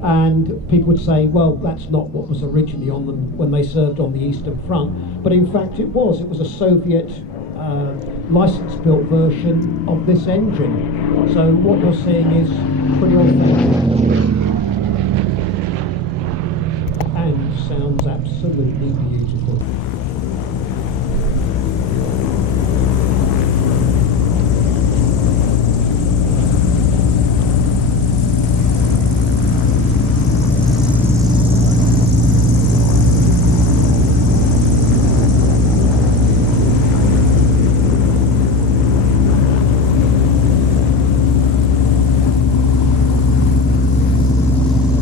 And people would say, well, that's not what was originally on them when they served on the Eastern Front. But in fact it was. It was a Soviet license-built version of this engine. So what you're seeing is pretty authentic. And sounds absolutely beautiful.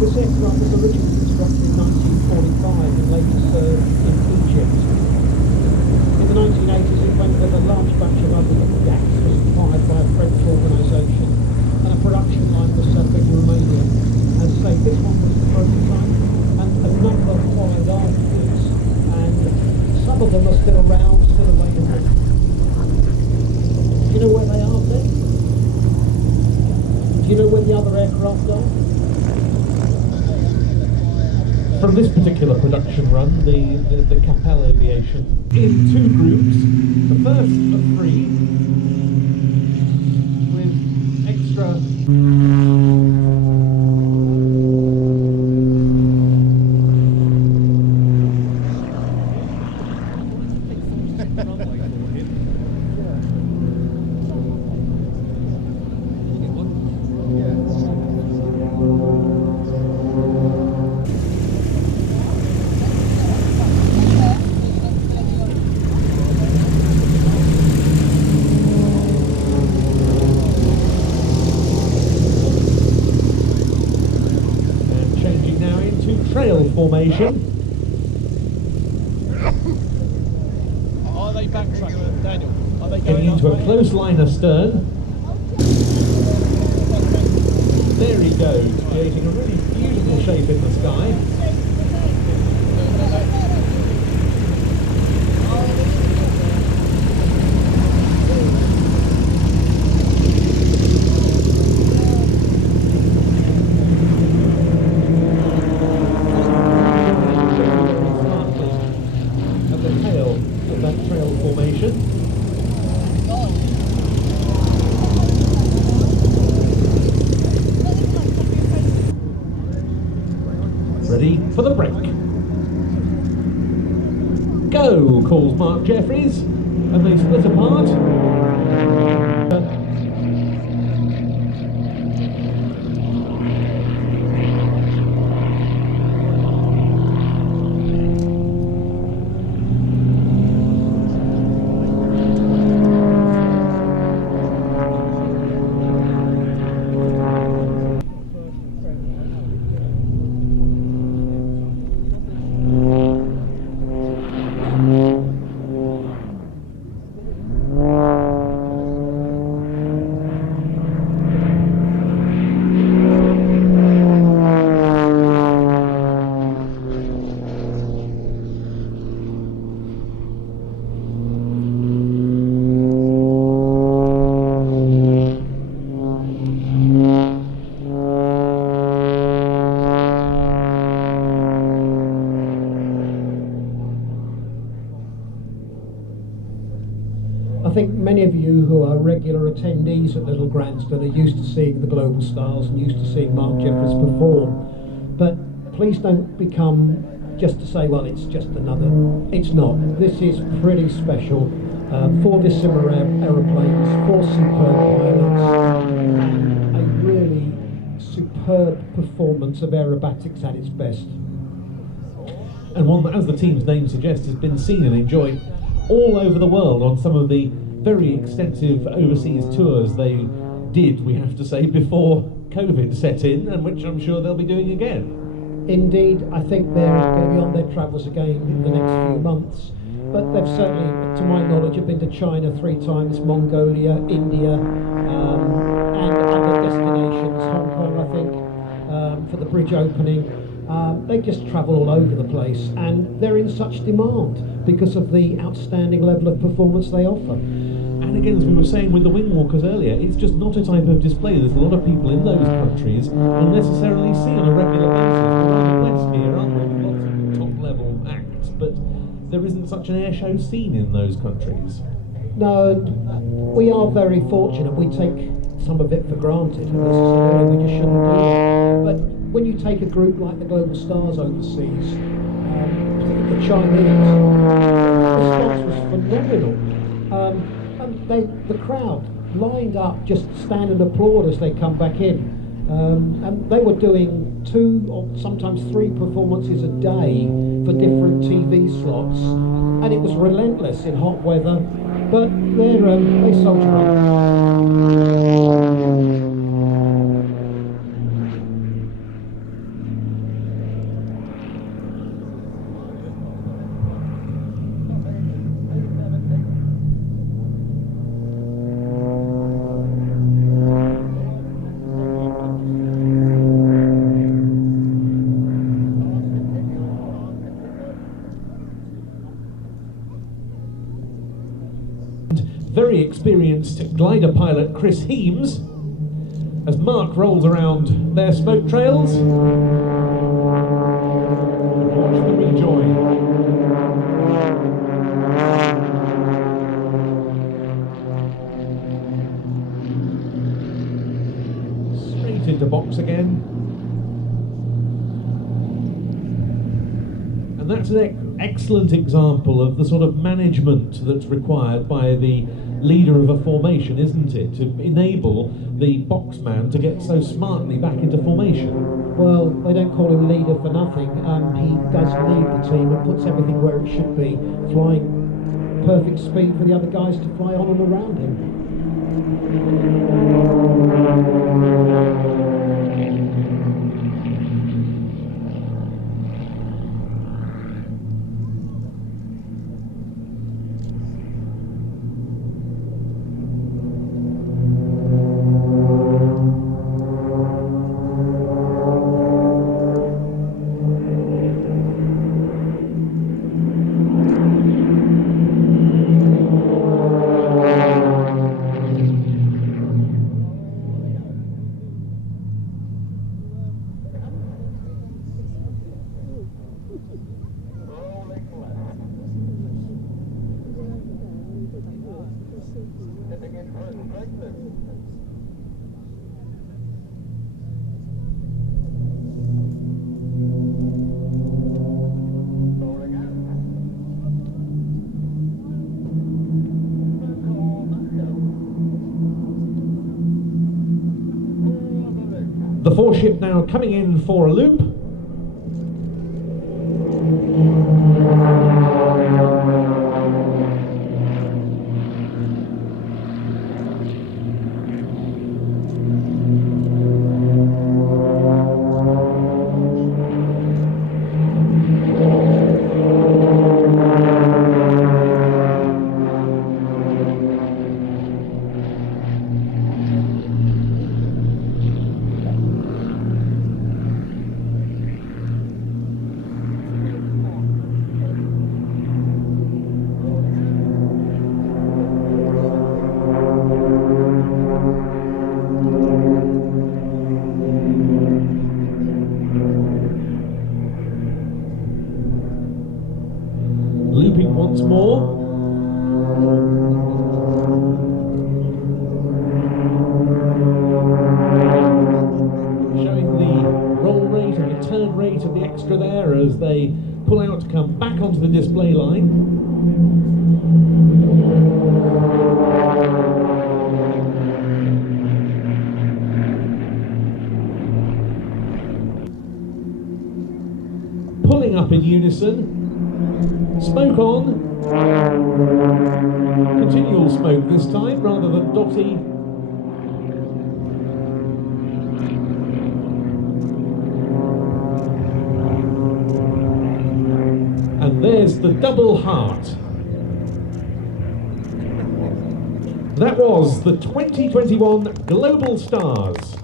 This aircraft was originally constructed in 1945 and later served in Egypt. In the 1980s it went with a large batch of other jets was supplied by a French organisation, and a production line was set up in Romania. As I say, this one was the prototype, and a number followed afterwards, and some of them are still around, still available. Do you know where they are then? Do you know where the other aircraft are? From this particular production run, the Capel Aviation, in two groups. The first of three, with extra trail formation. Are they backtracking, Daniel? Are they Getting into a close line astern. There he goes, creating a really beautiful shape in the sky. Ready for the break. Go, calls Mark Jeffries, and they split apart. think many of you who are regular attendees at Little Gransden are used to seeing the global stars and used to seeing Mark Jeffries perform. But please don't become just to say, well, it's just another. It's not. This is pretty special. 4 dissimilar aeroplanes, 4 superb pilots, and a really superb performance of aerobatics at its best. And one that, as the team's name suggests, has been seen and enjoyed all over the world on some of the very extensive overseas tours they did, we have to say, before COVID set in, and which I'm sure they'll be doing again. Indeed, I think they're going to be on their travels again in the next few months. But they've certainly, to my knowledge, have been to China 3 times, Mongolia, India, and other destinations, Hong Kong, I think, for the bridge opening. They just travel all over the place, and they're in such demand because of the outstanding level of performance they offer. And again, as we were saying with the wing walkers earlier, it's just not a type of display that a lot of people in those countries will necessarily see on a regular basis. We're rather blessed here, aren't we, with lots of top-level acts, but there isn't such an air show scene in those countries. No, we are very fortunate. We take some of it for granted. We just shouldn't do it. But when you take a group like the Global Stars overseas, particularly the Chinese, the response was phenomenal. And the crowd lined up, just stand and applaud as they come back in. And they were doing 2 or sometimes 3 performances a day for different TV slots, and it was relentless in hot weather. But they soldier on. Very experienced glider pilot Chris Heames, as Mark rolls around their smoke trails. Watch the rejoin. Straight into box again. And that's an excellent example of the sort of management that's required by the leader of a formation, isn't it? To enable the boxman to get so smartly back into formation. Well, they don't call him leader for nothing. He does lead the team and puts everything where it should be, flying perfect speed for the other guys to fly on and around him. The 4-ship now coming in for a loop. onto the display line. Pulling up in unison, smoke on, continual smoke this time rather than dotty. And there's the double heart. That was the 2021 Global Stars.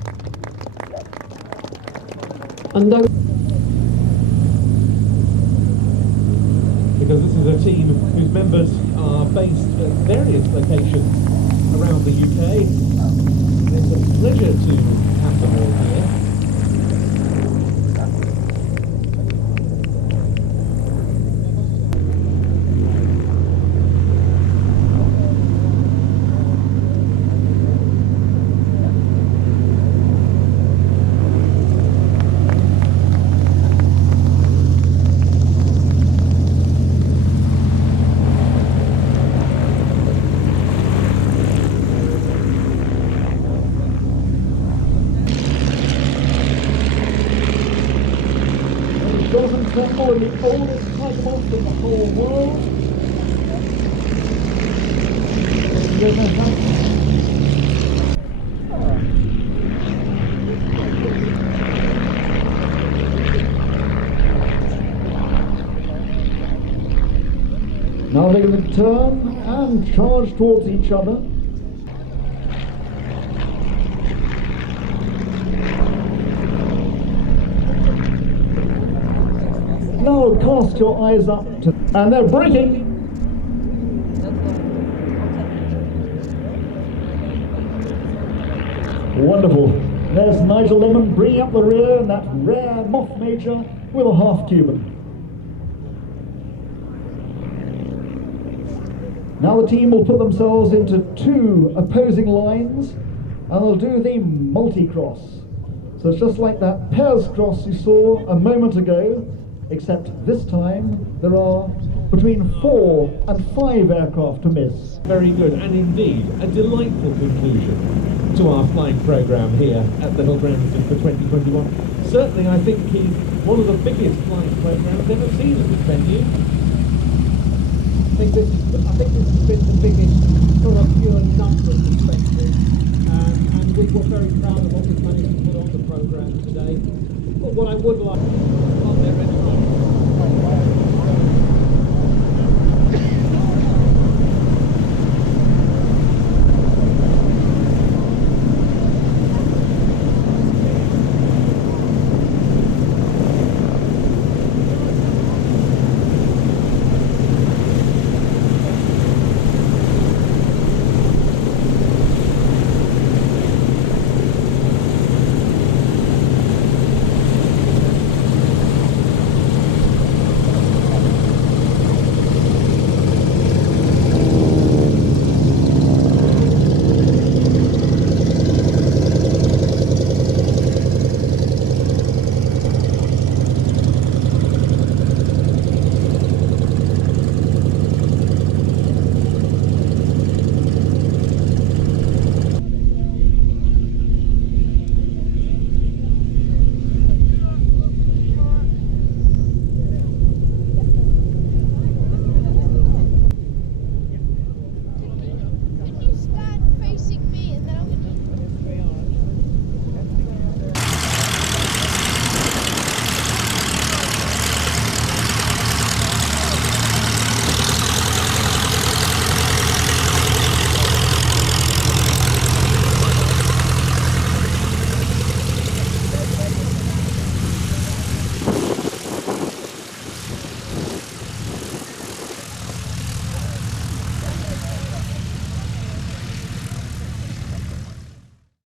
And no. Because this is a team whose members are based at various locations around the UK. It's a pleasure to have them all here. Temple in the oldest type of in the whole world. Now they're going to turn and charge towards each other. Now cast your eyes up to, and they're braking. Wonderful. There's Nigel Lemon bringing up the rear in that rare Moth Major with a half Cuban. Now the team will put themselves into two opposing lines and they'll do the multi-cross. So it's just like that pairs cross you saw a moment ago, except this time there are between 4 and 5 aircraft to miss. Very good, and indeed a delightful conclusion to our flying programme here at Little Gransden for 2021. Certainly I think he's one of the biggest flying programmes ever seen at this venue. I think this has been the biggest from a pure numbers perspective, and we were very proud of what we've managed to put on the programme today. But what I would like